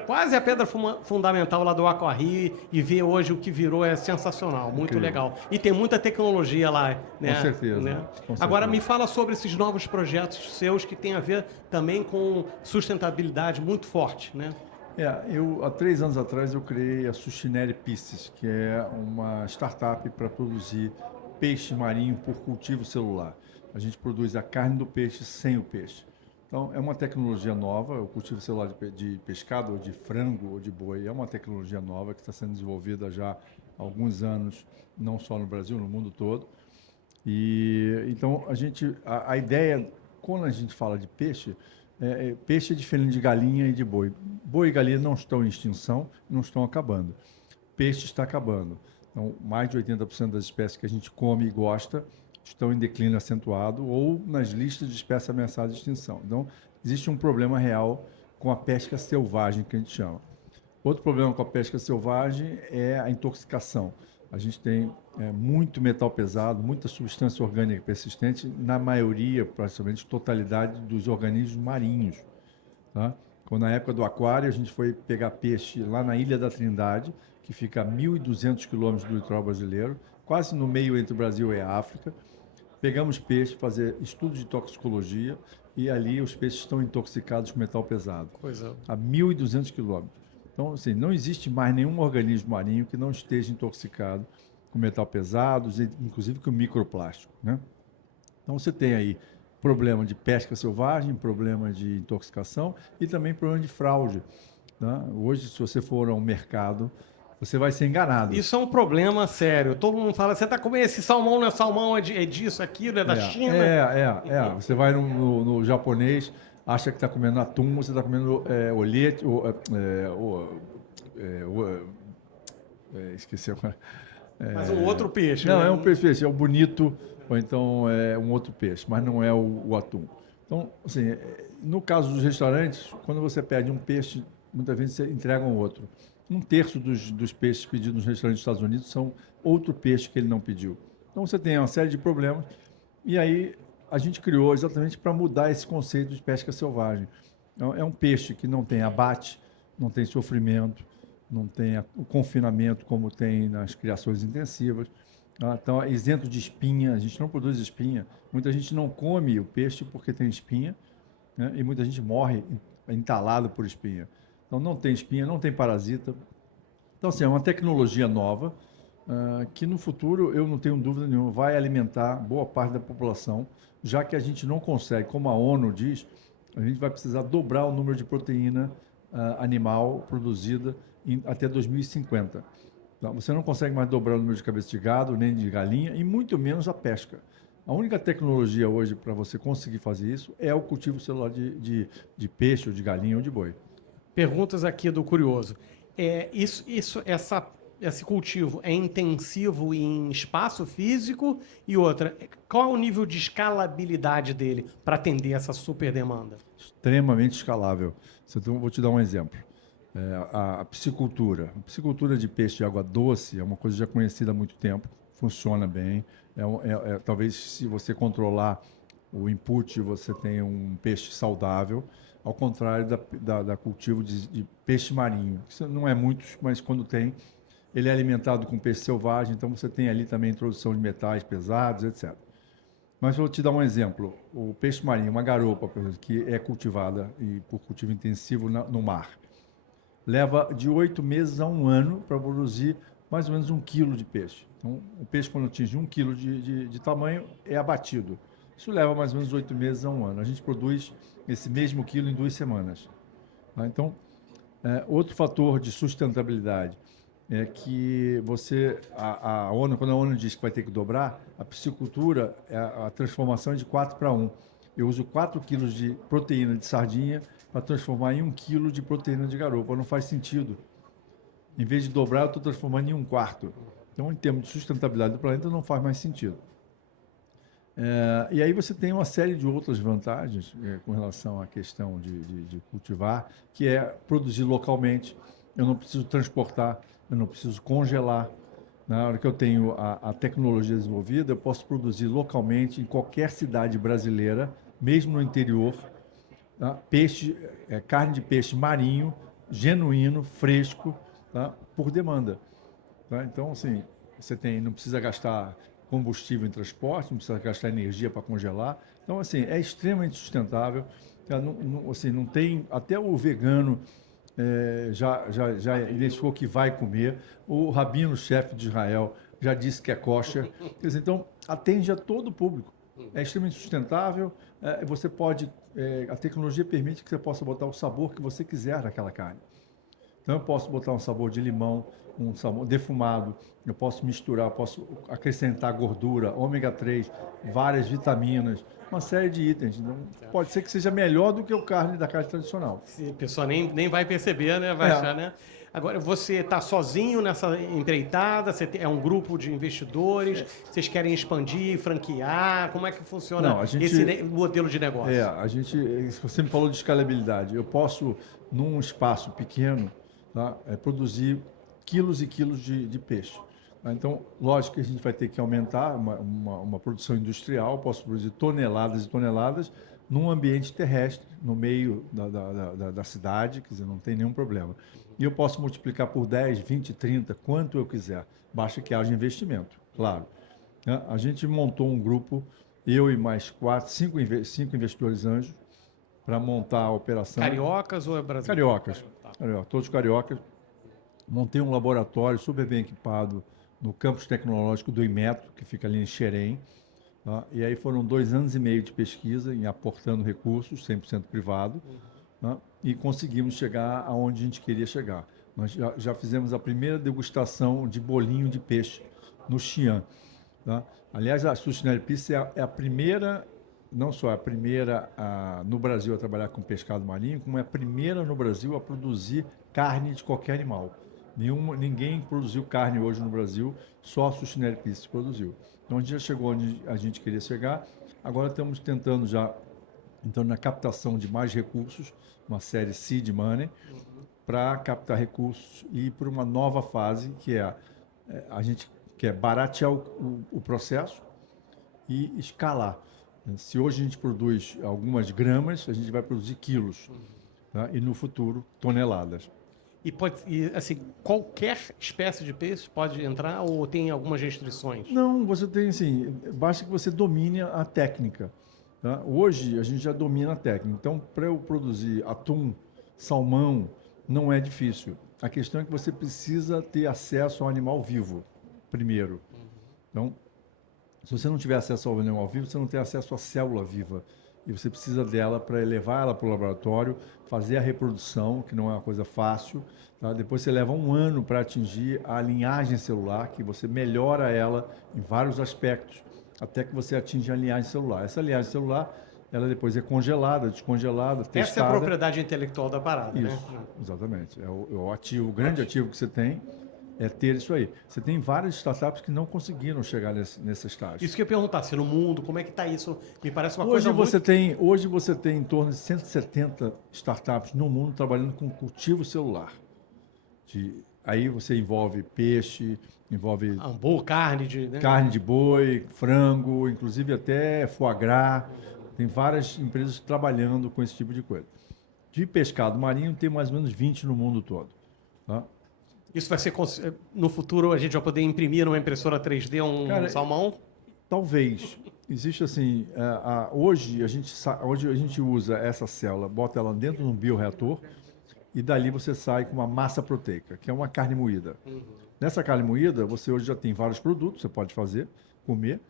quase a pedra fundamental lá do Aqua Rio e ver hoje o que virou é sensacional, muito Incrível. legal. E tem muita tecnologia lá, né? Com certeza, Né? com Agora certeza. me fala sobre esses novos projetos seus que têm a ver também com sustentabilidade muito forte, né? Há 3 anos atrás eu criei a Sushinere Pisces, que é uma startup para produzir peixe marinho por cultivo celular. A gente produz a carne do peixe sem o peixe. Então, é uma tecnologia nova, o cultivo celular de pescado, ou de frango, ou de boi, é uma tecnologia nova que está sendo desenvolvida já há alguns anos, não só no Brasil, no mundo todo. E então, a ideia, quando a gente fala de peixe, peixe é diferente de galinha e de boi. Boi e galinha não estão em extinção, não estão acabando. Peixe está acabando. Então, mais de 80% das espécies que a gente come e gosta estão em declínio acentuado ou nas listas de espécies ameaçadas de extinção. Então, existe um problema real com a pesca selvagem, que a gente chama. Outro problema com a pesca selvagem é a intoxicação. A gente tem muito metal pesado, muita substância orgânica persistente, na maioria, praticamente totalidade dos organismos marinhos. Tá? Quando na época do aquário, a gente foi pegar peixe lá na Ilha da Trindade, que fica a 1.200 quilômetros do litoral brasileiro, quase no meio entre o Brasil e a África. Pegamos peixe, fazer estudo de toxicologia, e ali os peixes estão intoxicados com metal pesado. A 1.200 quilômetros. Então, assim, não existe mais nenhum organismo marinho que não esteja intoxicado com metal pesado, inclusive com microplástico, né? Então, você tem aí problema de pesca selvagem, problema de intoxicação e também problema de fraude, né? Hoje, se você for ao mercado, você vai ser enganado. Isso é um problema sério. Todo mundo fala, você está comendo esse salmão, não é salmão, é disso, aquilo, é da China. Você vai no japonês, acha que está comendo atum, você está comendo olhete, esqueci agora. Mas um outro peixe. Não, né? é um peixe, é o bonito, ou então é um outro peixe, mas não é o atum. Então, assim, no caso dos restaurantes, quando você pede um peixe, muitas vezes você entrega um outro. Um terço dos peixes pedidos nos restaurantes dos Estados Unidos são outro peixe que ele não pediu. Então você tem uma série de problemas. E aí a gente criou exatamente para mudar esse conceito de pesca selvagem. Então, é um peixe que não tem abate, não tem sofrimento, não tem o confinamento como tem nas criações intensivas. Então, é isento de espinha, a gente não produz espinha. Muita gente não come o peixe porque tem espinha, né? E muita gente morre entalado por espinha. Então, não tem espinha, não tem parasita. Então, assim, é uma tecnologia nova que no futuro, eu não tenho dúvida nenhuma, vai alimentar boa parte da população, já que a gente não consegue, como a ONU diz, a gente vai precisar dobrar o número de proteína animal produzida até 2050. Então, você não consegue mais dobrar o número de cabeça de gado, nem de galinha, e muito menos a pesca. A única tecnologia hoje para você conseguir fazer isso é o cultivo celular de peixe, ou de galinha, ou de boi. Perguntas aqui do curioso. Esse cultivo é intensivo em espaço físico? E outra, qual é o nível de escalabilidade dele para atender essa super demanda? Extremamente escalável. Então, vou te dar um exemplo. A piscicultura. A piscicultura de peixe de água doce é uma coisa já conhecida há muito tempo, funciona bem. Talvez se você controlar o input, você tenha um peixe saudável, ao contrário da cultivo de peixe marinho. Isso não é muito, mas quando tem, ele é alimentado com peixe selvagem, então você tem ali também a introdução de metais pesados, etc. Mas vou te dar um exemplo. O peixe marinho, uma garopa, por exemplo, que é cultivada por cultivo intensivo no mar, leva de 8 meses a 1 ano para produzir mais ou menos 1 quilo de peixe. Então, o peixe, quando atinge 1 quilo de tamanho, é abatido. Isso leva mais ou menos 8 meses a 1 ano. A gente produz esse mesmo quilo em 2 semanas. Então, outro fator de sustentabilidade é que a ONU, quando a ONU diz que vai ter que dobrar, a piscicultura, a transformação é de 4 para 1. Eu uso 4 quilos de proteína de sardinha para transformar em 1 quilo de proteína de garopa. Não faz sentido. Em vez de dobrar, eu estou transformando em 1/4. Então, em termos de sustentabilidade do planeta, não faz mais sentido. E aí você tem uma série de outras vantagens com relação à questão de cultivar, que é produzir localmente. Eu não preciso transportar, eu não preciso congelar. Na hora que eu tenho a tecnologia desenvolvida, eu posso produzir localmente em qualquer cidade brasileira, mesmo no interior, tá? Carne de peixe marinho, genuíno, fresco, tá? Por demanda. Tá? Então, assim, não precisa gastar combustível em transporte, não precisa gastar energia para congelar. Então, assim, é extremamente sustentável. Não tem... Até o vegano já identificou que vai comer. O rabino, chefe de Israel, já disse que é kosher. Quer dizer, então, atende a todo o público. É extremamente sustentável. Você pode... a tecnologia permite que você possa botar o sabor que você quiser naquela carne. Então, eu posso botar um sabor de limão, um sabor defumado, eu posso misturar, eu posso acrescentar gordura, ômega 3, várias vitaminas, uma série de itens. Então, pode ser que seja melhor do que a carne tradicional. A pessoa nem vai perceber, né? Vai achar, né? Agora, você está sozinho nessa empreitada? É um grupo de investidores? Vocês querem expandir, franquear? Como é que funciona esse modelo de negócio? Você me falou de escalabilidade. Eu posso, num espaço pequeno, tá, produzir quilos e quilos de peixe. Então, lógico que a gente vai ter que aumentar uma produção industrial, posso produzir toneladas e toneladas num ambiente terrestre, no meio da cidade, quer dizer, não tem nenhum problema. E eu posso multiplicar por 10, 20, 30, quanto eu quiser, basta que haja investimento, claro. A gente montou um grupo, eu e mais 5 investidores anjos, para montar a operação. Cariocas ou é brasileiro? Cariocas, todos cariocas. Montei um laboratório super bem equipado no campus tecnológico do Inmetro, que fica ali em Xerém. Tá? E aí foram 2 anos e meio de pesquisa, aportando recursos, 100% privado, tá? E conseguimos chegar aonde a gente queria chegar. Nós já fizemos a primeira degustação de bolinho de peixe no Xi'an. Tá? Aliás, a Sushi Pieces é a primeira, não só a primeira no Brasil a trabalhar com pescado marinho, como é a primeira no Brasil a produzir carne de qualquer animal. Ninguém produziu carne hoje no Brasil, só a Sushi Pieces produziu. Então a gente já chegou onde a gente queria chegar. Agora estamos tentando na captação de mais recursos, uma série Seed Money, para captar recursos e ir para uma nova fase, que é a gente quer baratear o processo e escalar. Se hoje a gente produz algumas gramas, a gente vai produzir quilos, tá? E no futuro, toneladas. Assim, qualquer espécie de peixe pode entrar ou tem algumas restrições? Não, você tem assim, basta que você domine a técnica. Tá? Hoje a gente já domina a técnica. Então, para eu produzir atum, salmão, não é difícil. A questão é que você precisa ter acesso ao animal vivo, primeiro. Então, se você não tiver acesso ao animal vivo, você não tem acesso à célula viva. E você precisa dela para levar ela para o laboratório, fazer a reprodução, que não é uma coisa fácil. Tá? Depois você leva 1 ano para atingir a linhagem celular, que você melhora ela em vários aspectos, até que você atinge a linhagem celular. Essa linhagem celular, ela depois é congelada, descongelada, testada. Essa é a propriedade intelectual da parada, Isso, né? exatamente. É o ativo, o grande ativo que você tem é ter isso aí. Você tem várias startups que não conseguiram chegar nesse estágio. Isso que eu ia perguntar, se no mundo, como é que está isso? Me parece uma Hoje coisa hoje você tem em torno de 170 startups no mundo trabalhando com cultivo celular. Aí você envolve peixe, envolve carne de boi, frango, inclusive até foie gras. Tem várias empresas trabalhando com esse tipo de coisa. De pescado marinho, tem mais ou menos 20 no mundo todo. Tá? Isso vai ser... No futuro, a gente vai poder imprimir numa impressora 3D um salmão? Talvez. Existe assim... hoje a gente usa essa célula, bota ela dentro de um bioreator e dali você sai com uma massa proteica, que é uma carne moída. Nessa carne moída, você hoje já tem vários produtos, você pode fazer, comer.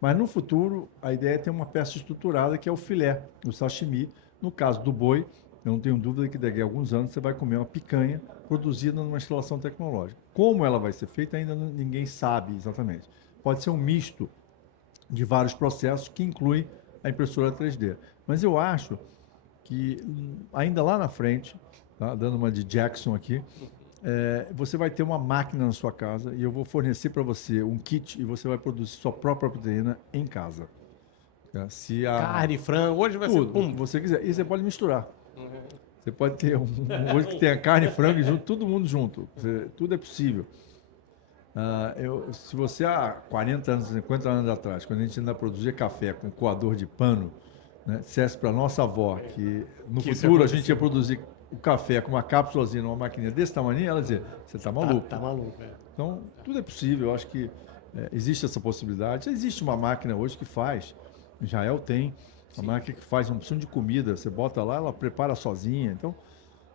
Mas no futuro, a ideia é ter uma peça estruturada que é o filé, o sashimi. No caso do boi, eu não tenho dúvida que daqui a alguns anos você vai comer uma picanha produzida numa instalação tecnológica. Como ela vai ser feita, ainda ninguém sabe exatamente. Pode ser um misto de vários processos que inclui a impressora 3D. Mas eu acho que ainda lá na frente, tá, dando uma de Jackson aqui, você vai ter uma máquina na sua casa e eu vou fornecer para você um kit e você vai produzir sua própria proteína em casa. Tá? Carne, frango, hoje vai ser... Pum, você quiser. E você pode misturar. Você pode ter hoje que tem a carne, frango e junto, todo mundo junto. Tudo é possível. Se você há 40 anos, 50 anos atrás, quando a gente ainda produzia café com coador de pano, né, dissesse para nossa avó que no futuro a gente ia produzir o café com uma cápsulazinha numa maquininha desse tamanho, ela dizia, você está maluco. Tá maluco, é. Então, tudo é possível. Eu acho que existe essa possibilidade. Existe uma máquina hoje que faz, Israel tem, uma máquina que faz uma opção de comida, você bota lá, ela prepara sozinha. Então,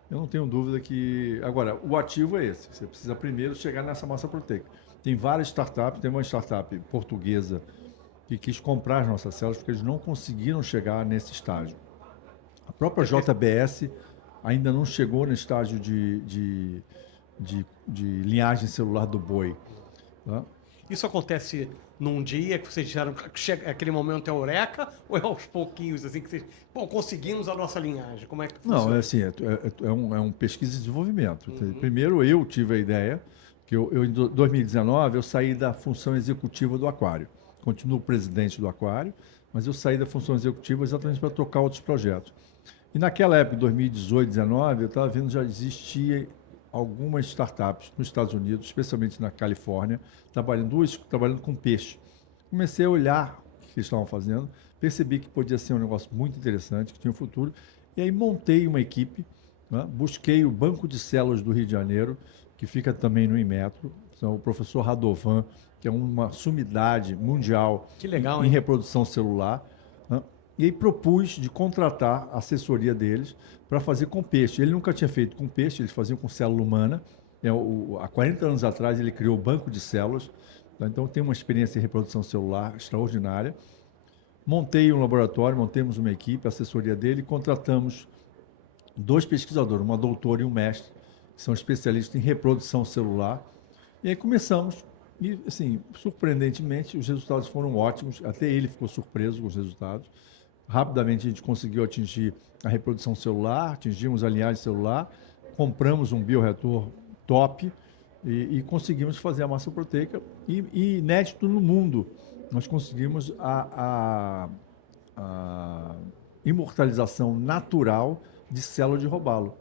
eu não tenho dúvida que... Agora, o ativo é esse. Você precisa primeiro chegar nessa massa proteica. Tem várias startups, tem uma startup portuguesa que quis comprar as nossas células porque eles não conseguiram chegar nesse estágio. A própria JBS ainda não chegou no estágio de linhagem celular do boi. Tá? Isso acontece num dia que vocês disseram que aquele momento é eureka ou é aos pouquinhos, assim, que vocês... Bom, conseguimos a nossa linhagem. Como é que funciona? Não, é assim, é um pesquisa e desenvolvimento. Primeiro eu tive a ideia, que em 2019 eu saí da função executiva do Aquário. Continuo presidente do Aquário, mas eu saí da função executiva exatamente para tocar outros projetos. E naquela época, 2018, 2019, eu estava vendo que já existia algumas startups nos Estados Unidos, especialmente na Califórnia, trabalhando com peixe. Comecei a olhar o que eles estavam fazendo, percebi que podia ser um negócio muito interessante, que tinha um futuro, e aí montei uma equipe, né? Busquei o Banco de Células do Rio de Janeiro, que fica também no Inmetro, o professor Radovan, que é uma sumidade mundial em reprodução celular, né? E aí propus de contratar a assessoria deles para fazer com peixe. Ele nunca tinha feito com peixe, eles faziam com célula humana. Há 40 anos atrás ele criou o Banco de Células, tá? Então tem uma experiência em reprodução celular extraordinária. Montei um laboratório, montamos uma equipe, a assessoria dele, e contratamos 2 pesquisadores, uma doutora e um mestre, que que são especialistas em reprodução celular. E aí começamos, e assim, surpreendentemente, os resultados foram ótimos, até ele ficou surpreso com os resultados. Rapidamente a gente conseguiu atingir a reprodução celular, atingimos a linhagem celular, compramos um bioreator top e conseguimos fazer a massa proteica. E inédito no mundo, nós conseguimos a imortalização natural de célula de robalo,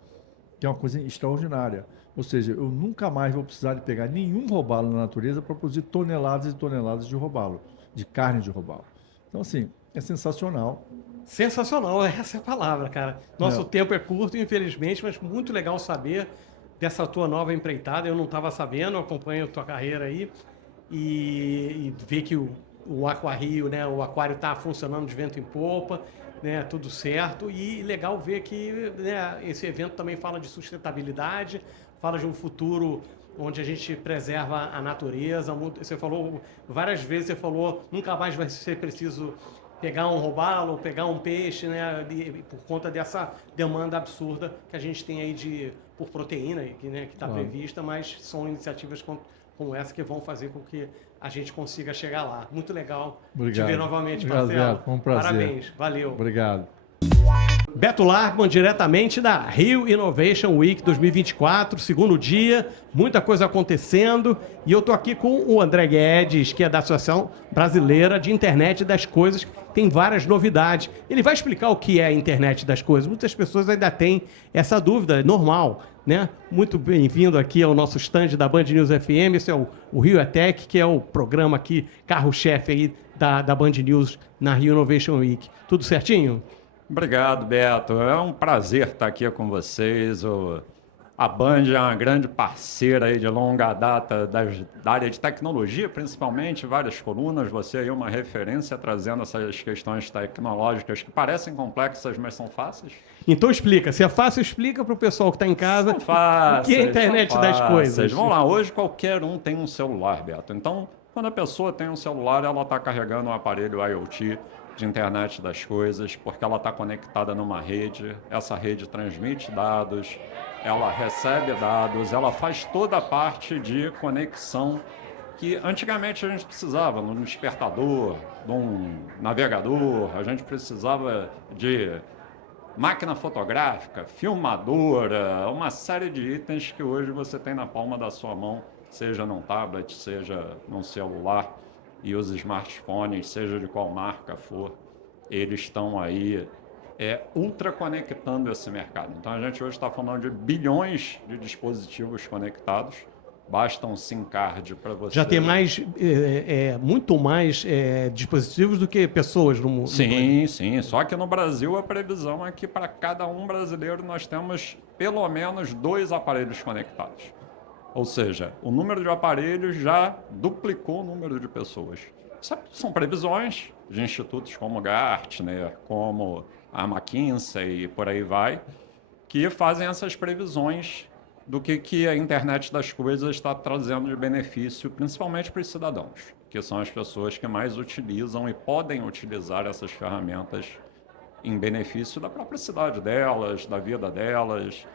que é uma coisa extraordinária. Ou seja, eu nunca mais vou precisar de pegar nenhum robalo na natureza para produzir toneladas e toneladas de robalo, de carne de robalo. Então, assim, é sensacional. Sensacional, essa é a palavra, cara. Nosso tempo é curto, infelizmente, mas muito legal saber dessa tua nova empreitada. Eu não estava sabendo, eu acompanho a tua carreira aí e ver que o Aquario, né, o aquário está funcionando de vento em popa, né, tudo certo. E legal ver que, né, esse evento também fala de sustentabilidade, fala de um futuro onde a gente preserva a natureza. Você falou várias vezes, você falou, nunca mais vai ser preciso pegar um robalo, pegar um peixe, né, por conta dessa demanda absurda que a gente tem aí por proteína, que está prevista, mas são iniciativas como essa que vão fazer com que a gente consiga chegar lá. Muito legal te ver novamente, Marcelo. Foi um prazer. Parabéns, valeu. Obrigado. Beto Largman, diretamente da Rio Innovation Week 2024, segundo dia, muita coisa acontecendo. E eu estou aqui com o André Guedes, que é da Associação Brasileira de Internet das Coisas, tem várias novidades. Ele vai explicar o que é a Internet das Coisas. Muitas pessoas ainda têm essa dúvida, é normal, né? Muito bem-vindo aqui ao nosso stand da Band News FM. Esse é o Rio Tech, que é o programa aqui, carro-chefe aí da Band News na Rio Innovation Week. Tudo certinho? Obrigado, Beto. É um prazer estar aqui com vocês. A Band é uma grande parceira aí de longa data da área de tecnologia, principalmente, várias colunas. Você aí é uma referência trazendo essas questões tecnológicas que parecem complexas, mas são fáceis. Então explica. Se é fácil, explica para o pessoal que está em casa São fáceis, o que é a internet das coisas. Vamos lá, hoje qualquer um tem um celular, Beto. Então, quando a pessoa tem um celular, ela está carregando um aparelho IoT, de internet das coisas, porque ela está conectada numa rede, essa rede transmite dados, ela recebe dados, ela faz toda a parte de conexão que antigamente a gente precisava, num despertador, de um navegador, a gente precisava de máquina fotográfica, filmadora, uma série de itens que hoje você tem na palma da sua mão, seja num tablet, seja num celular. E os smartphones, seja de qual marca for, eles estão aí ultra conectando esse mercado. Então a gente hoje está falando de bilhões de dispositivos conectados. Basta um SIM card para você. Já tem muito mais dispositivos do que pessoas no mundo. Sim, sim. Só que no Brasil a previsão é que para cada um brasileiro nós temos pelo menos 2 aparelhos conectados. Ou seja, o número de aparelhos já duplicou o número de pessoas. São previsões de institutos como Gartner, como a McKinsey e por aí vai, que fazem essas previsões do que a internet das coisas está trazendo de benefício, principalmente para os cidadãos, que são as pessoas que mais utilizam e podem utilizar essas ferramentas em benefício da própria cidade delas, da vida delas,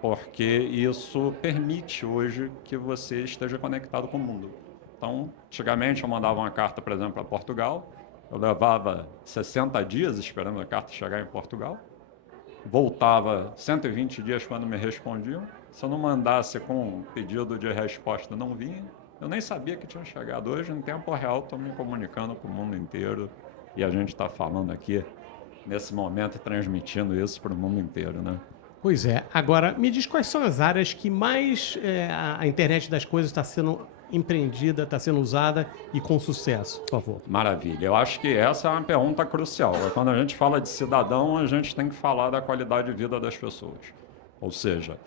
porque isso permite hoje que você esteja conectado com o mundo. Então, antigamente eu mandava uma carta, por exemplo, para Portugal, eu levava 60 dias esperando a carta chegar em Portugal, voltava 120 dias quando me respondiam, se eu não mandasse com um pedido de resposta não vinha, eu nem sabia que tinha chegado. Hoje, em tempo real, estou me comunicando com o mundo inteiro e a gente está falando aqui, nesse momento, transmitindo isso para o mundo inteiro, né? Pois é. Agora, me diz quais são as áreas que mais a internet das coisas está sendo empreendida, está sendo usada e com sucesso, por favor. Maravilha. Eu acho que essa é uma pergunta crucial. Quando a gente fala de cidadão, a gente tem que falar da qualidade de vida das pessoas. Ou seja,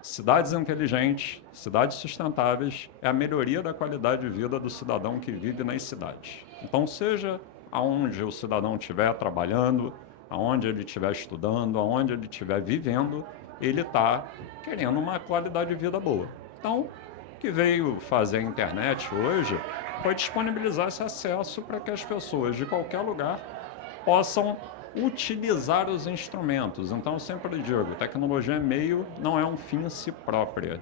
cidades inteligentes, cidades sustentáveis, é a melhoria da qualidade de vida do cidadão que vive nas cidades. Então, seja aonde o cidadão estiver trabalhando, aonde ele estiver estudando, aonde ele estiver vivendo, ele está querendo uma qualidade de vida boa. Então, o que veio fazer a internet hoje foi disponibilizar esse acesso para que as pessoas de qualquer lugar possam utilizar os instrumentos. Então, eu sempre digo, tecnologia é meio, não é um fim em si própria.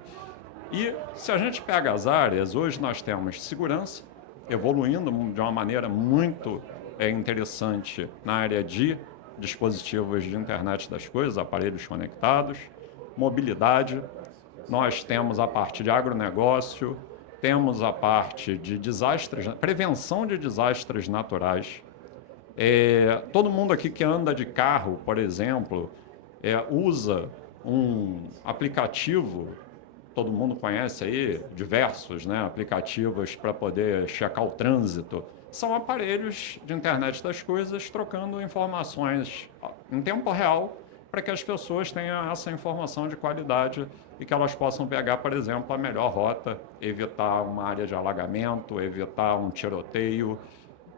E se a gente pega as áreas, hoje nós temos segurança, evoluindo de uma maneira muito interessante na área de dispositivos de internet das coisas, aparelhos conectados, mobilidade, nós temos a parte de agronegócio, temos a parte de desastres, prevenção de desastres naturais. Todo mundo aqui que anda de carro, por exemplo, usa um aplicativo, todo mundo conhece aí, diversos, né, aplicativos para poder checar o trânsito. São aparelhos de internet das coisas trocando informações em tempo real para que as pessoas tenham essa informação de qualidade e que elas possam pegar, por exemplo, a melhor rota, evitar uma área de alagamento, evitar um tiroteio.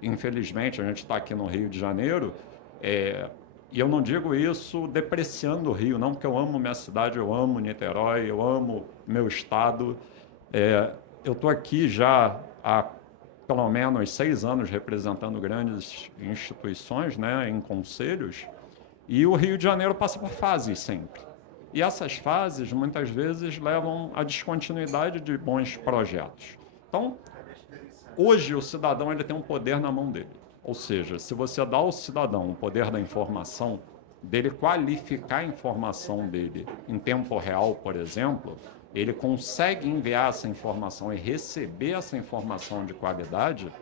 Infelizmente, a gente está aqui no Rio de Janeiro, e eu não digo isso depreciando o Rio, não, porque eu amo minha cidade, eu amo Niterói, eu amo meu estado. Eu estou aqui já há pelo menos 6 anos representando grandes instituições, né, em conselhos, e o Rio de Janeiro passa por fases sempre. E essas fases, muitas vezes, levam à descontinuidade de bons projetos. Então, hoje o cidadão ele tem um poder na mão dele. Ou seja, se você dá ao cidadão o poder da informação, dele qualificar a informação dele em tempo real, por exemplo, ele consegue enviar essa informação e receber essa informação de qualidade,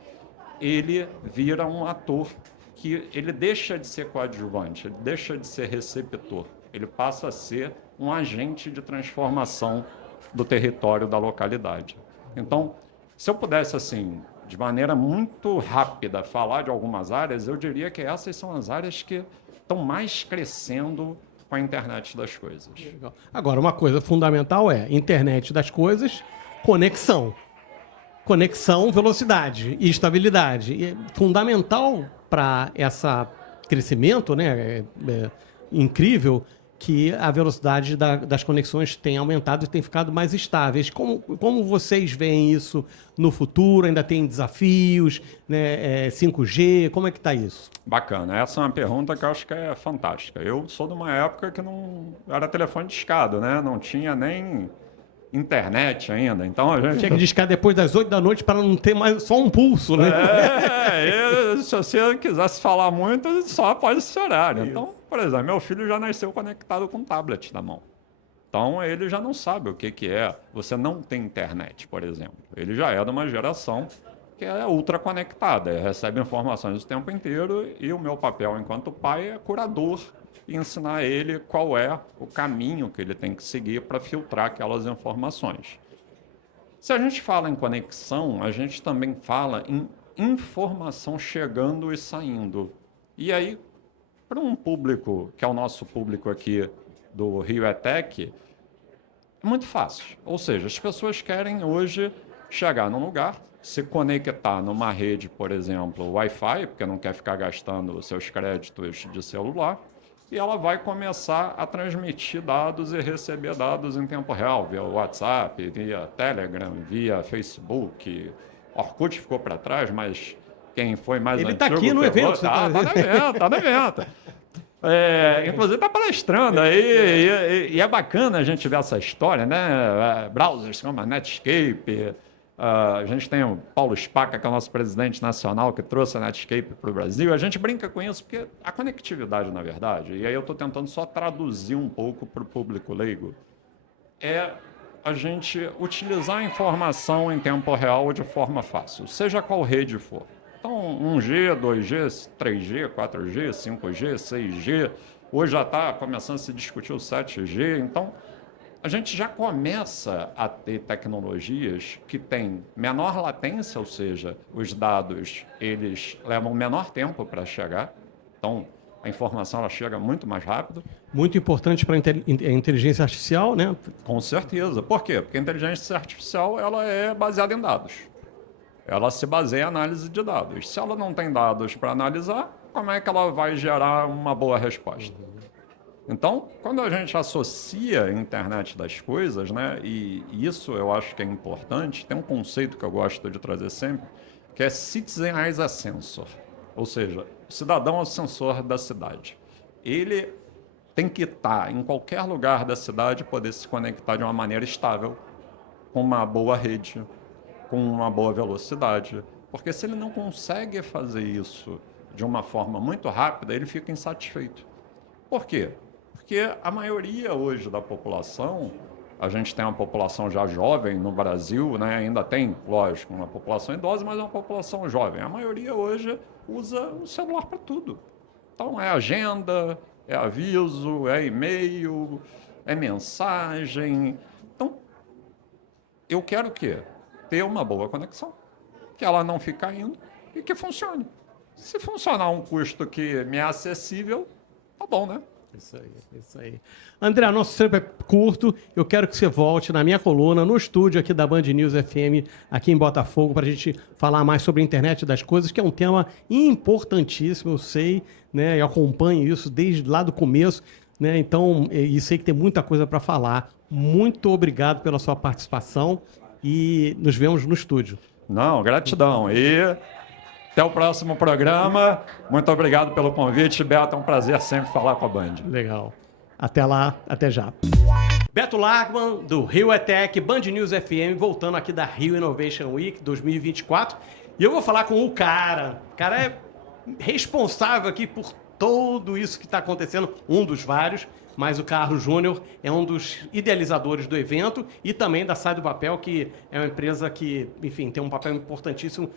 ele vira um ator que ele deixa de ser coadjuvante, ele deixa de ser receptor, ele passa a ser um agente de transformação do território da localidade. Então, se eu pudesse, assim, de maneira muito rápida, falar de algumas áreas, eu diria que essas são as áreas que estão mais crescendo com a internet das coisas. Legal. Agora, uma coisa fundamental é internet das coisas, conexão. Conexão, velocidade e estabilidade. E é fundamental para esse crescimento, né, incrível, que a velocidade das conexões tem aumentado e tem ficado mais estáveis. Como vocês veem isso no futuro? Ainda tem desafios, né, 5G? Como é que está isso? Bacana. Essa é uma pergunta que eu acho que é fantástica. Eu sou de uma época que não era telefone discado, né? Não tinha nem internet ainda. Então a gente tinha que discar depois das 8 da noite para não ter mais só um pulso, né? Se você quisesse falar muito, só pode esse horário. Então, por exemplo, meu filho já nasceu conectado com um tablet na mão. Então, ele já não sabe o que é você não ter internet, por exemplo. Ele já é de uma geração que é ultra conectada, recebe informações o tempo inteiro e o meu papel enquanto pai é curador e ensinar ele qual é o caminho que ele tem que seguir para filtrar aquelas informações. Se a gente fala em conexão, a gente também fala em informação chegando e saindo. E aí, para um público, que é o nosso público aqui do Rio ETEC, é muito fácil. Ou seja, as pessoas querem hoje chegar num lugar, se conectar numa rede, por exemplo, Wi-Fi, porque não quer ficar gastando os seus créditos de celular, e ela vai começar a transmitir dados e receber dados em tempo real, via WhatsApp, via Telegram, via Facebook. Orkut ficou para trás, mas quem foi mais ele antigo... Ele está aqui no evento. Está no evento. Inclusive está palestrando aí, e é bacana a gente ver essa história, né? Browsers como a Netscape, a gente tem o Paulo Spaca, que é o nosso presidente nacional, que trouxe a Netscape para o Brasil. A gente brinca com isso porque a conectividade, na verdade, e aí eu estou tentando só traduzir um pouco para o público leigo, é a gente utilizar a informação em tempo real de forma fácil, seja qual rede for. Então, 1G, 2G, 3G, 4G, 5G, 6G, hoje já está começando a se discutir o 7G, então a gente já começa a ter tecnologias que têm menor latência, ou seja, os dados eles levam menor tempo para chegar, então a informação ela chega muito mais rápido. Muito importante para a inteligência artificial, né? Com certeza. Por quê? Porque a inteligência artificial ela é baseada em dados. Ela se baseia em análise de dados. Se ela não tem dados para analisar, como é que ela vai gerar uma boa resposta? Então, quando a gente associa a internet das coisas, né, e isso eu acho que é importante, tem um conceito que eu gosto de trazer sempre, que é Citizen as a Sensor. Ou seja, o cidadão é o sensor da cidade. Ele tem que estar em qualquer lugar da cidade e poder se conectar de uma maneira estável, com uma boa rede, com uma boa velocidade. Porque se ele não consegue fazer isso de uma forma muito rápida, ele fica insatisfeito. Por quê? Porque a maioria hoje da população, a gente tem uma população já jovem no Brasil, né? Ainda tem, lógico, uma população idosa, mas uma população jovem. A maioria hoje usa o celular para tudo. Então é agenda, é aviso, é e-mail, é mensagem. Então, eu quero o quê? Ter uma boa conexão, que ela não fique caindo e que funcione. Se funcionar a um custo que me é acessível, tá bom, né? Isso aí. André, nosso tempo é curto. Eu quero que você volte na minha coluna, no estúdio aqui da Band News FM, aqui em Botafogo, para a gente falar mais sobre a internet das coisas, que é um tema importantíssimo, eu sei, né? Eu acompanho isso desde lá do começo, né? Então, e sei que tem muita coisa para falar. Muito obrigado pela sua participação e nos vemos no estúdio. Não, gratidão. E até o próximo programa. Muito obrigado pelo convite, Beto. É um prazer sempre falar com a Band. Legal. Até lá, até já. Beto Largman, do Rio ETEC, Band News FM, voltando aqui da Rio Innovation Week 2024. E eu vou falar com o cara. O cara é responsável aqui por tudo isso que está acontecendo, um dos vários, mas o Carlos Júnior é um dos idealizadores do evento e também da Sai do Papel, que é uma empresa que, enfim, tem um papel importantíssimo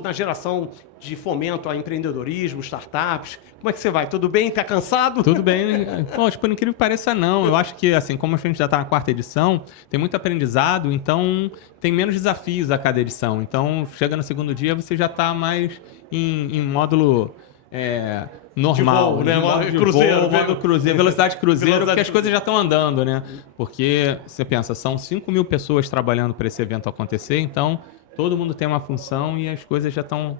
na geração de fomento a empreendedorismo, startups. Como é que você vai? Tudo bem? Tá cansado? Tudo bem. Pô, por incrível que pareça, não. Eu acho que, assim, como a gente já está na 4ª edição, tem muito aprendizado, então tem menos desafios a cada edição. Então, chega no 2º dia, você já está mais em módulo normal, de voo, né? Modo cruzeiro, velocidade cruzeiro, porque as coisas já estão andando, né? Porque, você pensa, são 5.000 pessoas trabalhando para esse evento acontecer, então todo mundo tem uma função e as coisas já estão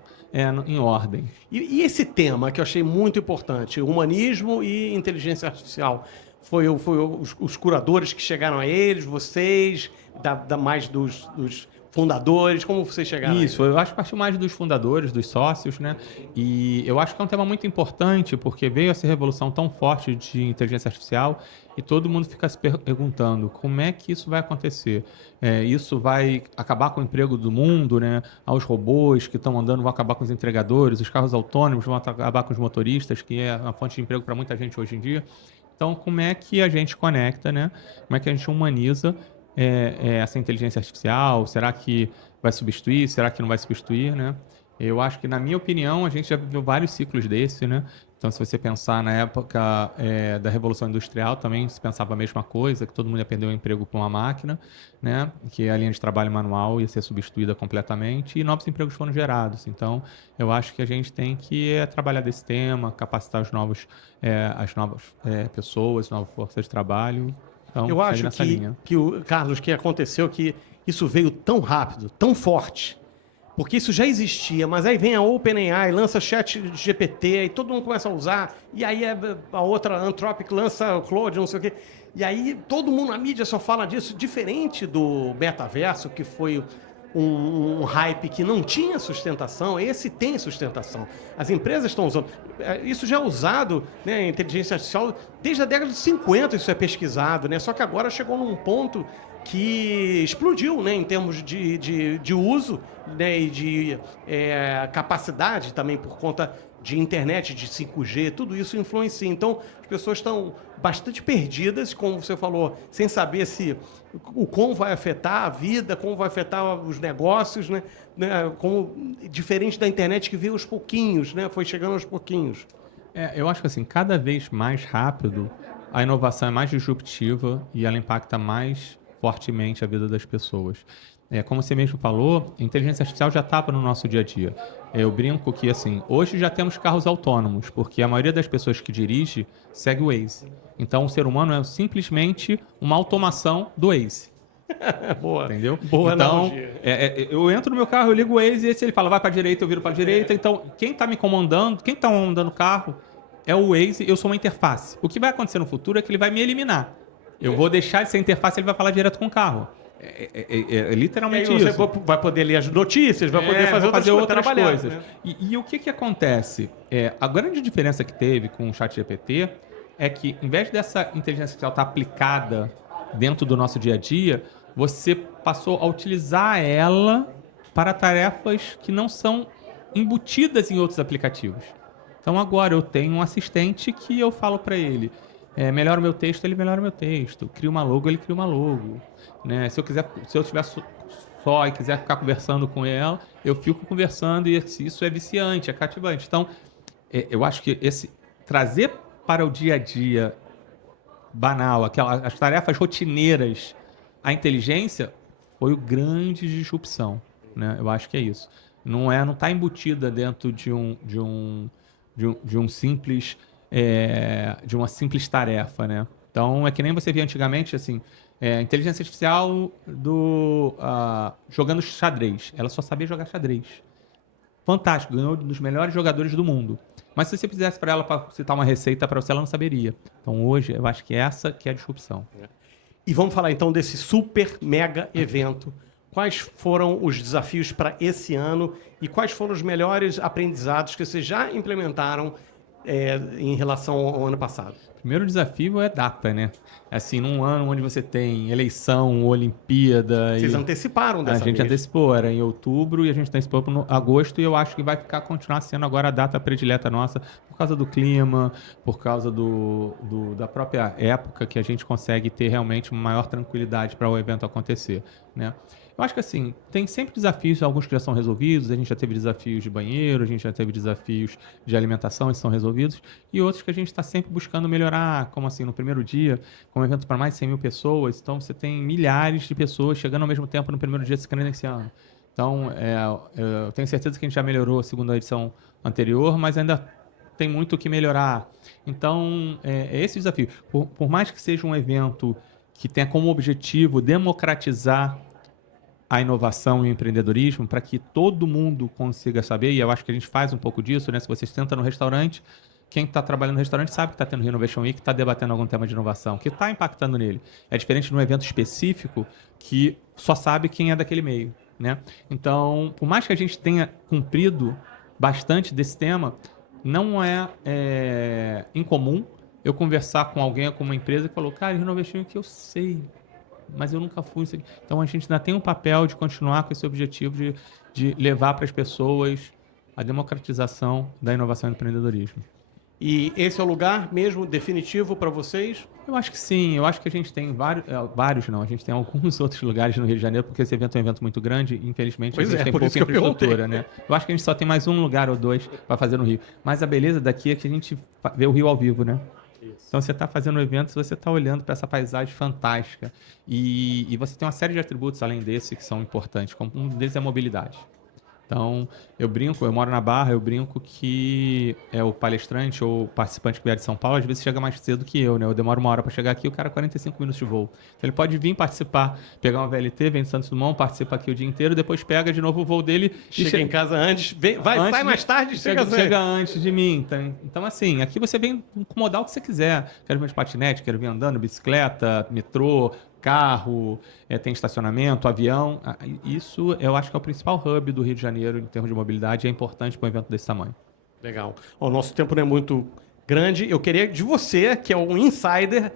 em ordem. E esse tema que eu achei muito importante, humanismo e inteligência artificial, foi os curadores que chegaram a eles, vocês, mais dos fundadores, como vocês chegaram? Isso, eu acho que partiu mais dos fundadores, dos sócios, né? E eu acho que é um tema muito importante, porque veio essa revolução tão forte de inteligência artificial e todo mundo fica se perguntando como é que isso vai acontecer. Isso vai acabar com o emprego do mundo, né? Os robôs que estão andando vão acabar com os entregadores, os carros autônomos vão acabar com os motoristas, que é uma fonte de emprego para muita gente hoje em dia. Então, como é que a gente conecta, né? Como é que a gente humaniza essa inteligência artificial? Será que vai substituir? Será que não vai substituir, né? Eu acho que, na minha opinião, a gente já viveu vários ciclos desse, né? Então, se você pensar na época da Revolução Industrial, também se pensava a mesma coisa, que todo mundo ia perder o emprego para uma máquina, né? Que a linha de trabalho manual ia ser substituída completamente e novos empregos foram gerados. Então, eu acho que a gente tem que trabalhar desse tema, capacitar as novas pessoas, novas forças de trabalho. Então, eu acho que o Carlos, que aconteceu que isso veio tão rápido, tão forte, porque isso já existia, mas aí vem a OpenAI, lança ChatGPT, e todo mundo começa a usar, e aí a outra, Anthropic, lança o Claude, não sei o quê. E aí todo mundo na mídia só fala disso, diferente do metaverso, que foi um hype que não tinha sustentação. Esse tem sustentação. As empresas estão usando. Isso já é usado, né, inteligência artificial, desde a década de 50 isso é pesquisado, né? Só que agora chegou num ponto que explodiu, né, em termos de uso, né, e de capacidade também por conta de internet, de 5G, tudo isso influencia. Então, as pessoas estão bastante perdidas, como você falou, sem saber como vai afetar a vida, como vai afetar os negócios, né? Diferente da internet que veio aos pouquinhos, né? Foi chegando aos pouquinhos. Eu acho que, assim, cada vez mais rápido, a inovação é mais disruptiva e ela impacta mais fortemente a vida das pessoas. Como você mesmo falou, a inteligência artificial já estava no nosso dia a dia. Eu brinco que, assim, hoje já temos carros autônomos, porque a maioria das pessoas que dirige segue o Waze. Então, o ser humano é simplesmente uma automação do Waze. Boa. Entendeu? Boa então, analogia. Eu entro no meu carro, eu ligo o Waze e se ele fala vai para a direita, eu viro para a direita. Então, quem está me comandando, quem está comandando o carro é o Waze, eu sou uma interface. O que vai acontecer no futuro é que ele vai me eliminar. Eu vou deixar de ser interface e ele vai falar direto com o carro. É literalmente E aí você isso. vai poder ler as notícias, vai poder vou fazer outras outras coisas. coisas. Né? E o que acontece? A grande diferença que teve com o ChatGPT é que, em vez dessa inteligência artificial estar aplicada dentro do nosso dia a dia, você passou a utilizar ela para tarefas que não são embutidas em outros aplicativos. Então, agora eu tenho um assistente que eu falo para ele, melhora o meu texto, ele melhora o meu texto. Cria uma logo, ele cria uma logo. Né? Se eu estiver só e quiser ficar conversando com ela, eu fico conversando e isso é viciante, é cativante. Então, eu acho que trazer para o dia a dia banal, as tarefas rotineiras, a inteligência foi o grande disrupção. Né? Eu acho que é isso. Não está embutida dentro de uma simples tarefa, né? Então, é que nem você via antigamente, assim, inteligência artificial jogando xadrez. Ela só sabia jogar xadrez. Fantástico, ganhou um dos melhores jogadores do mundo. Mas se você fizesse para ela para citar uma receita para você, ela não saberia. Então, hoje, eu acho que essa que é a disrupção. E vamos falar, então, desse super mega evento. Quais foram os desafios para esse ano e quais foram os melhores aprendizados que vocês já implementaram em relação ao ano passado? O primeiro desafio é data, né? Assim, num ano onde você tem eleição, Olimpíada... Vocês anteciparam dessa vez? A gente antecipou, era em outubro e a gente antecipou para agosto e eu acho que vai continuar sendo agora a data predileta nossa por causa do clima, por causa da própria época que a gente consegue ter realmente uma maior tranquilidade para o evento acontecer, né? Eu acho que assim, tem sempre desafios, alguns que já são resolvidos, a gente já teve desafios de banheiro, a gente já teve desafios de alimentação, esses são resolvidos, e outros que a gente está sempre buscando melhorar, como assim, no primeiro dia, como evento para mais de 100 mil pessoas, então você tem milhares de pessoas chegando ao mesmo tempo no primeiro dia se credenciando. Então, eu tenho certeza que a gente já melhorou a segunda edição anterior, mas ainda tem muito o que melhorar. Então, é esse o desafio. Por mais que seja um evento que tenha como objetivo democratizar a inovação e o empreendedorismo para que todo mundo consiga saber, e eu acho que a gente faz um pouco disso, né? Se você senta no restaurante, quem está trabalhando no restaurante sabe que está tendo Innovation Week, que está debatendo algum tema de inovação, que está impactando nele. É diferente de um evento específico que só sabe quem é daquele meio, né? Então, por mais que a gente tenha cumprido bastante desse tema, não é incomum eu conversar com alguém, com uma empresa que falou, cara, Innovation Week eu sei, mas eu nunca fui. Então, a gente ainda tem um papel de continuar com esse objetivo de levar para as pessoas a democratização da inovação e do empreendedorismo. E esse é o lugar mesmo definitivo para vocês? Eu acho que sim. Eu acho que a gente tem vários não. A gente tem alguns outros lugares no Rio de Janeiro, porque esse evento é um evento muito grande e, infelizmente, a gente tem pouca infraestrutura, né? Eu acho que a gente só tem mais um lugar ou dois para fazer no Rio. Mas a beleza daqui é que a gente vê o Rio ao vivo, né? Isso. Então, você está fazendo um evento, você está olhando para essa paisagem fantástica. E você tem uma série de atributos, além desse, que são importantes. Como um deles é a mobilidade. Então, eu moro na Barra, eu brinco que o palestrante ou participante que vier de São Paulo, às vezes chega mais cedo que eu, né? Eu demoro 1 hora para chegar aqui, o cara 45 minutos de voo. Então, ele pode vir participar, pegar uma VLT, vem de Santos Dumont, participa aqui o dia inteiro, depois pega de novo o voo dele chega em casa antes, sai mais tarde e chega antes de mim. Então, assim, aqui você vem incomodar o que você quiser. Quero vir de patinete, quero vir andando, bicicleta, metrô, carro, tem estacionamento, avião. Isso eu acho que é o principal hub do Rio de Janeiro em termos de mobilidade e é importante para um evento desse tamanho. Legal. O nosso tempo não é muito grande. Eu queria de você, que é um insider,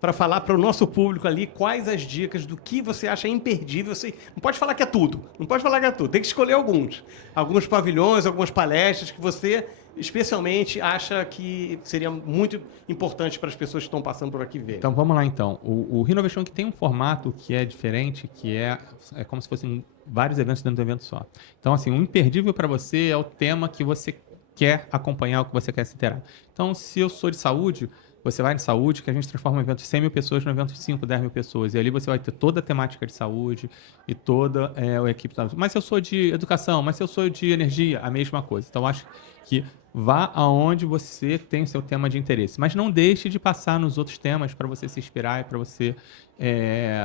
para falar para o nosso público ali quais as dicas do que você acha imperdível. Você não pode falar que é tudo. Não pode falar que é tudo. Tem que escolher alguns. Alguns pavilhões, algumas palestras que você especialmente acha que seria muito importante para as pessoas que estão passando por aqui verem. Então, vamos lá, então. O Rio Innovation Week tem um formato que é diferente, que é como se fossem vários eventos dentro do evento só. Então, assim, o imperdível para você é o tema que você quer acompanhar, o que você quer se interar. Então, se eu sou de saúde, você vai em saúde, que a gente transforma um evento de 100 mil pessoas num evento de 5, 10 mil pessoas. E ali você vai ter toda a temática de saúde e toda a equipe. Mas se eu sou de educação, mas se eu sou de energia, a mesma coisa. Então, acho que vá aonde você tem o seu tema de interesse. Mas não deixe de passar nos outros temas para você se inspirar e para você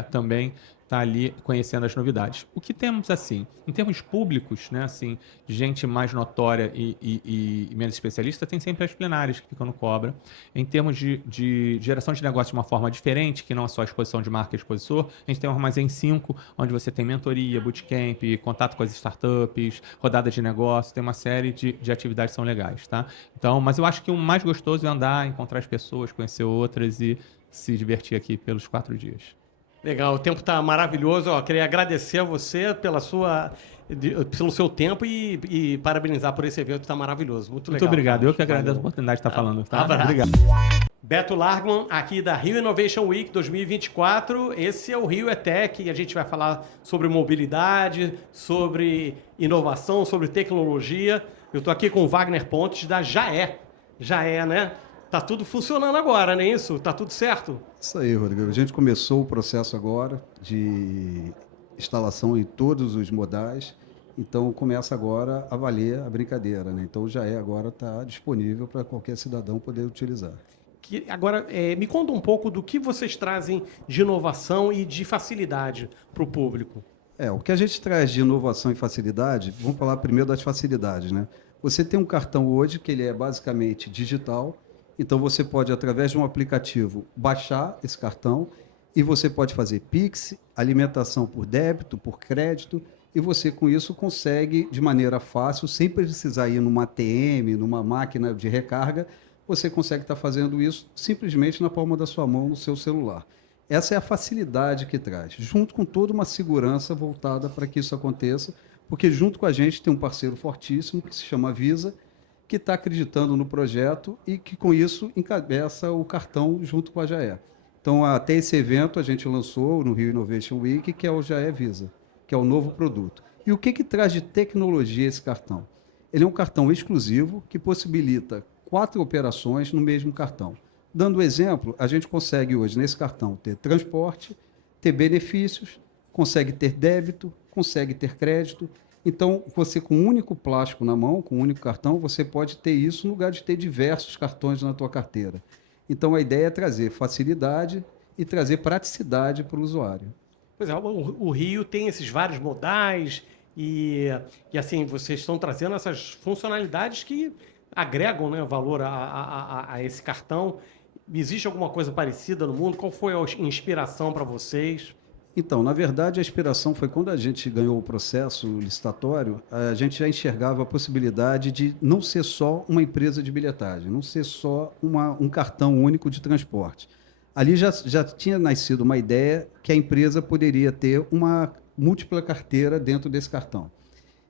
também tá ali conhecendo as novidades. O que temos, assim, em termos públicos, né, assim, gente mais notória e menos especialista, tem sempre as plenárias que ficam no Cobra. Em termos de geração de negócio de uma forma diferente, que não é só a exposição de marca e expositor, a gente tem o Armazém 5, onde você tem mentoria, bootcamp, contato com as startups, rodada de negócio, tem uma série de atividades que são legais, tá? Então, mas eu acho que o mais gostoso é andar, encontrar as pessoas, conhecer outras e se divertir aqui pelos 4 dias. Legal, o tempo está maravilhoso. Ó, queria agradecer a você pelo seu tempo e parabenizar por esse evento que está maravilhoso. Muito legal. Muito obrigado. Eu que agradeço Valeu. a oportunidade de estar falando. Tá? Abraço. Obrigado. Beto Largman, aqui da Rio Innovation Week 2024. Esse é o Rio ETEC e a gente vai falar sobre mobilidade, sobre inovação, sobre tecnologia. Eu estou aqui com o Wagner Pontes da Jaé. Jaé, né? Tá tudo funcionando agora, não é isso? Tá tudo certo? Isso aí, Rodrigo. A gente começou o processo agora de instalação em todos os modais, então começa agora a valer a brincadeira, né? Então já agora está disponível para qualquer cidadão poder utilizar. Agora, me conta um pouco do que vocês trazem de inovação e de facilidade para o público. O que a gente traz de inovação e facilidade, vamos falar primeiro das facilidades, né? Você tem um cartão hoje que ele é basicamente digital. Então, você pode, através de um aplicativo, baixar esse cartão e você pode fazer Pix, alimentação por débito, por crédito, e você, com isso, consegue, de maneira fácil, sem precisar ir numa ATM, numa máquina de recarga, você consegue estar fazendo isso simplesmente na palma da sua mão, no seu celular. Essa é a facilidade que traz, junto com toda uma segurança voltada para que isso aconteça, porque junto com a gente tem um parceiro fortíssimo que se chama Visa, que está acreditando no projeto e que, com isso, encabeça o cartão junto com a Jaé. Então, até esse evento, a gente lançou no Rio Innovation Week, que é o Jaé Visa, que é o novo produto. E o que traz de tecnologia esse cartão? Ele é um cartão exclusivo que possibilita 4 operações no mesmo cartão. Dando exemplo, a gente consegue hoje, nesse cartão, ter transporte, ter benefícios, consegue ter débito, consegue ter crédito. Então, você com um único plástico na mão, com um único cartão, você pode ter isso no lugar de ter diversos cartões na tua carteira. Então, a ideia é trazer facilidade e trazer praticidade para o usuário. Pois é, o Rio tem esses vários modais e assim, vocês estão trazendo essas funcionalidades que agregam, né, valor a esse cartão. Existe alguma coisa parecida no mundo? Qual foi a inspiração para vocês? Então, na verdade, a inspiração foi quando a gente ganhou o processo licitatório, a gente já enxergava a possibilidade de não ser só uma empresa de bilhetagem, não ser só um cartão único de transporte. Ali já tinha nascido uma ideia que a empresa poderia ter uma múltipla carteira dentro desse cartão.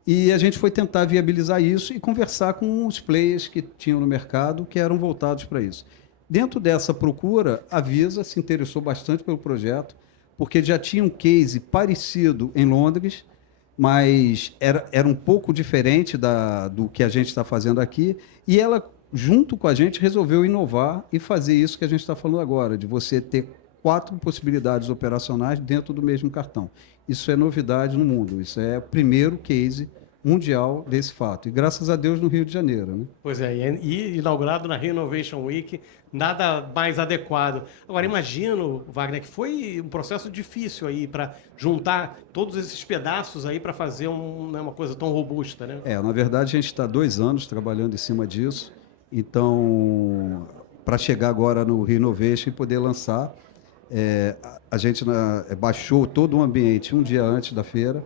E a gente foi tentar viabilizar isso e conversar com os players que tinham no mercado que eram voltados para isso. Dentro dessa procura, a Visa se interessou bastante pelo projeto, porque já tinha um case parecido em Londres, mas era um pouco diferente do que a gente está fazendo aqui, e ela, junto com a gente, resolveu inovar e fazer isso que a gente está falando agora, de você ter 4 possibilidades operacionais dentro do mesmo cartão. Isso é novidade no mundo, isso é o primeiro case mundial desse fato. E graças a Deus no Rio de Janeiro, né? Pois é, e inaugurado na Rio Innovation Week, nada mais adequado. Agora, imagino, Wagner, que foi um processo difícil aí para juntar todos esses pedaços aí para fazer uma coisa tão robusta, né? Na verdade, a gente está 2 anos trabalhando em cima disso. Então, para chegar agora no Rio Innovation e poder lançar, a gente baixou todo o ambiente um dia antes da feira.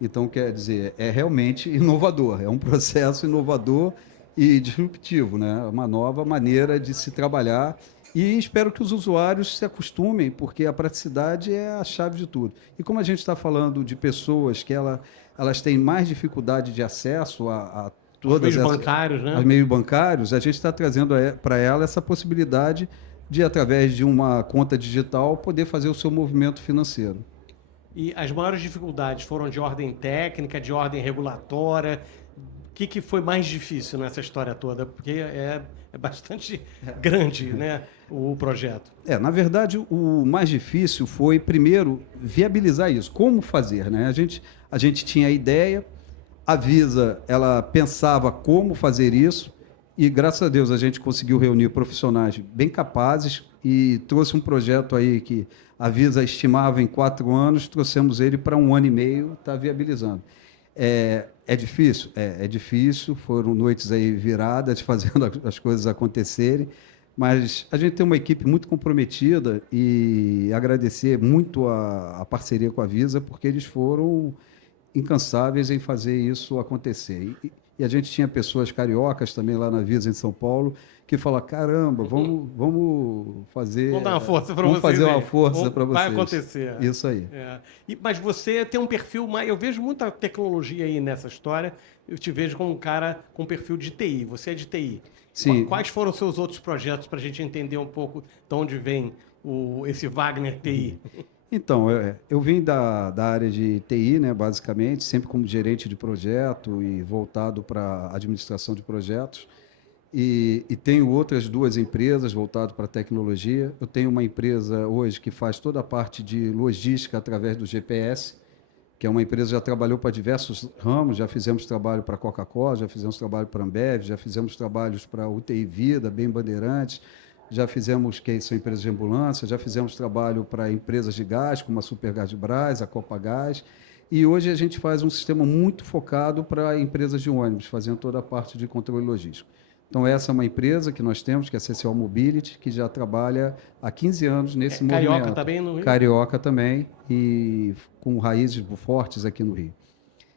Então, quer dizer, é realmente inovador, é um processo inovador e disruptivo, né? Uma nova maneira de se trabalhar e espero que os usuários se acostumem, porque a praticidade é a chave de tudo. E como a gente está falando de pessoas que elas têm mais dificuldade de acesso a todas os meios bancários, né? Os meios bancários, a gente está trazendo para ela essa possibilidade de, através de uma conta digital, poder fazer o seu movimento financeiro. E as maiores dificuldades foram de ordem técnica, de ordem regulatória? O que foi mais difícil nessa história toda? Porque é bastante grande, né, o projeto. Na verdade, o mais difícil foi, primeiro, viabilizar isso. Como fazer, né? A gente tinha a ideia, a Visa ela pensava como fazer isso, e, graças a Deus, a gente conseguiu reunir profissionais bem capazes, e trouxe um projeto aí que a Visa estimava em 4 anos, trouxemos ele para 1 ano e meio, está viabilizando. É difícil? É difícil, foram noites aí viradas, fazendo as coisas acontecerem, mas a gente tem uma equipe muito comprometida e agradecer muito a parceria com a Visa, porque eles foram incansáveis em fazer isso acontecer. E a gente tinha pessoas cariocas também lá na Visa, em São Paulo, que falam, caramba, vamos fazer... Vamos dar uma força para vocês. Vamos fazer uma aí. força para vocês. Vai acontecer. Isso aí. Mas você tem um perfil mais... Eu vejo muita tecnologia aí nessa história. Eu te vejo como um cara com perfil de TI. Você é de TI. Sim. Quais foram os seus outros projetos para a gente entender um pouco de onde vem esse Wagner TI? Então, eu vim da área de TI, né, basicamente, sempre como gerente de projeto e voltado para a administração de projetos. E tenho outras 2 empresas voltadas para a tecnologia. Eu tenho uma empresa hoje que faz toda a parte de logística através do GPS, que é uma empresa que já trabalhou para diversos ramos, já fizemos trabalho para a Coca-Cola, já fizemos trabalho para a Ambev, já fizemos trabalhos para a UTI Vida, Bem Bandeirantes, já fizemos, que são empresas de ambulância, já fizemos trabalho para empresas de gás, como a Supergás de Brás, a Copagás, e hoje a gente faz um sistema muito focado para empresas de ônibus, fazendo toda a parte de controle logístico. Então, essa é uma empresa que nós temos, que é a CCO Mobility, que já trabalha há 15 anos nesse movimento. Carioca também no Rio? Carioca também, e com raízes fortes aqui no Rio.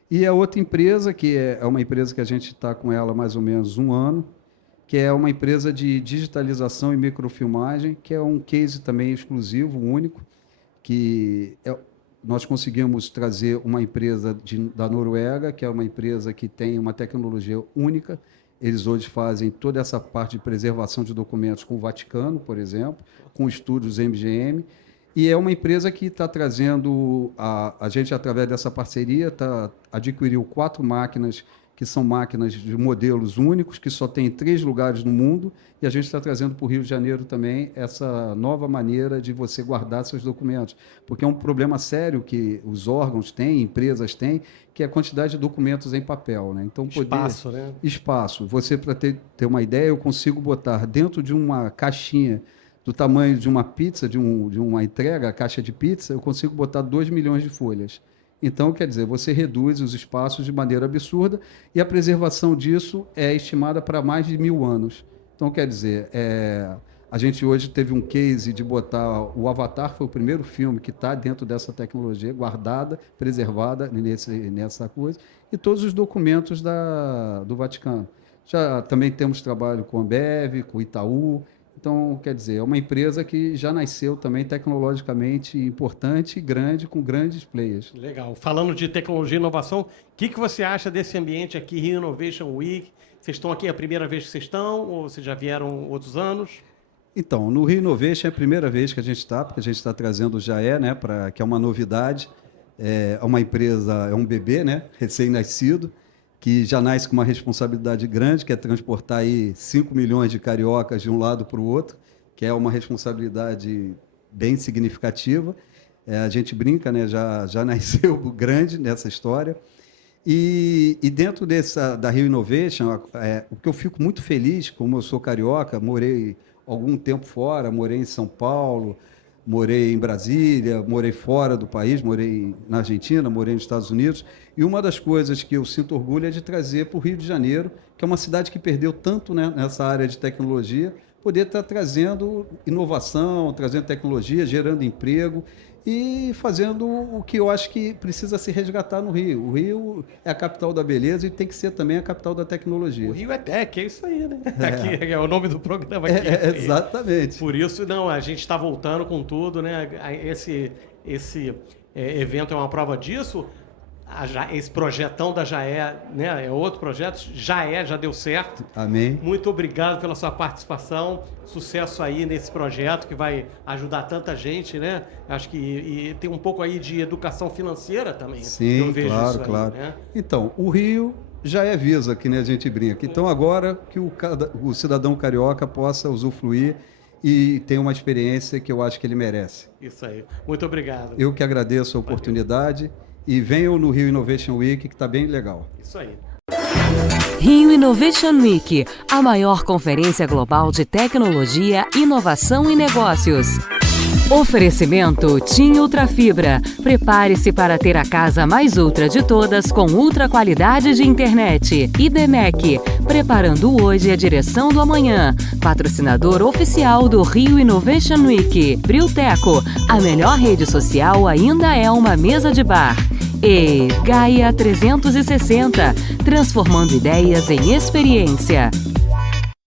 E a outra empresa, que é uma empresa que a gente está com ela há mais ou menos 1 ano, que é uma empresa de digitalização e microfilmagem, que é um case também exclusivo, único, que nós conseguimos trazer uma empresa da Noruega, que é uma empresa que tem uma tecnologia única. Eles hoje fazem toda essa parte de preservação de documentos com o Vaticano, por exemplo, com estúdios MGM, e é uma empresa que está trazendo, a gente, através dessa parceria, adquiriu 4 máquinas, que são máquinas de modelos únicos, que só tem em 3 lugares no mundo, e a gente está trazendo para o Rio de Janeiro também essa nova maneira de você guardar seus documentos, porque é um problema sério que os órgãos têm, empresas têm, que é a quantidade de documentos em papel, né? Então, espaço, né? Espaço. Você, para ter uma ideia, eu consigo botar dentro de uma caixinha do tamanho de uma pizza, de uma entrega, a caixa de pizza, eu consigo botar 2 milhões de folhas. Então, quer dizer, você reduz os espaços de maneira absurda e a preservação disso é estimada para mais de 1000 anos. Então, quer dizer, a gente hoje teve um case de botar... O Avatar foi o primeiro filme que está dentro dessa tecnologia, guardada, preservada nessa coisa, e todos os documentos do Vaticano. Já também temos trabalho com a Ambev, com o Itaú. Então, quer dizer, é uma empresa que já nasceu também tecnologicamente importante e grande, com grandes players. Legal. Falando de tecnologia e inovação, o que você acha desse ambiente aqui, Rio Innovation Week? Vocês estão aqui a primeira vez que vocês estão, ou vocês já vieram outros anos? Então, no Rio Innovation é a primeira vez que a gente está, porque a gente está trazendo o JAE, né, que é uma novidade. É uma empresa, é um bebê, né, recém-nascido, que já nasce com uma responsabilidade grande, que é transportar aí 5 milhões de cariocas de um lado para o outro, que é uma responsabilidade bem significativa. A gente brinca, né? Já nasceu grande nessa história. E dentro da Rio Innovation, o que eu fico muito feliz, como eu sou carioca, morei algum tempo fora, morei em São Paulo, morei em Brasília, morei fora do país, morei na Argentina, morei nos Estados Unidos. E uma das coisas que eu sinto orgulho é de trazer para o Rio de Janeiro, que é uma cidade que perdeu tanto, né, nessa área de tecnologia, poder estar trazendo inovação, trazendo tecnologia, gerando emprego e fazendo o que eu acho que precisa se resgatar no Rio. O Rio é a capital da beleza e tem que ser também a capital da tecnologia. O Rio é tech, é isso aí, né? Aqui, é o nome do programa aqui. Exatamente. Por isso, a gente está voltando com tudo, né? Esse evento é uma prova disso. Esse projetão da JAE, né, é outro projeto, já deu certo. Amém. Muito obrigado pela sua participação, sucesso aí nesse projeto que vai ajudar tanta gente, né? Acho que e tem um pouco aí de educação financeira também. Sim, eu vejo claro, isso aí, claro. Né? Então, o Rio já é Visa, que a gente brinca. Então, agora que o cidadão carioca possa usufruir e ter uma experiência que eu acho que ele merece. Isso aí. Muito obrigado. Eu que agradeço a oportunidade. E venham no Rio Innovation Week, que está bem legal. Isso aí. Rio Innovation Week, a maior conferência global de tecnologia, inovação e negócios. Oferecimento TIM Ultrafibra. Prepare-se para ter a casa mais ultra de todas com ultra qualidade de internet. IDMEC, preparando hoje a direção do amanhã. Patrocinador oficial do Rio Innovation Week. Brilteco, a melhor rede social ainda é uma mesa de bar. E Gaia 360, transformando ideias em experiência.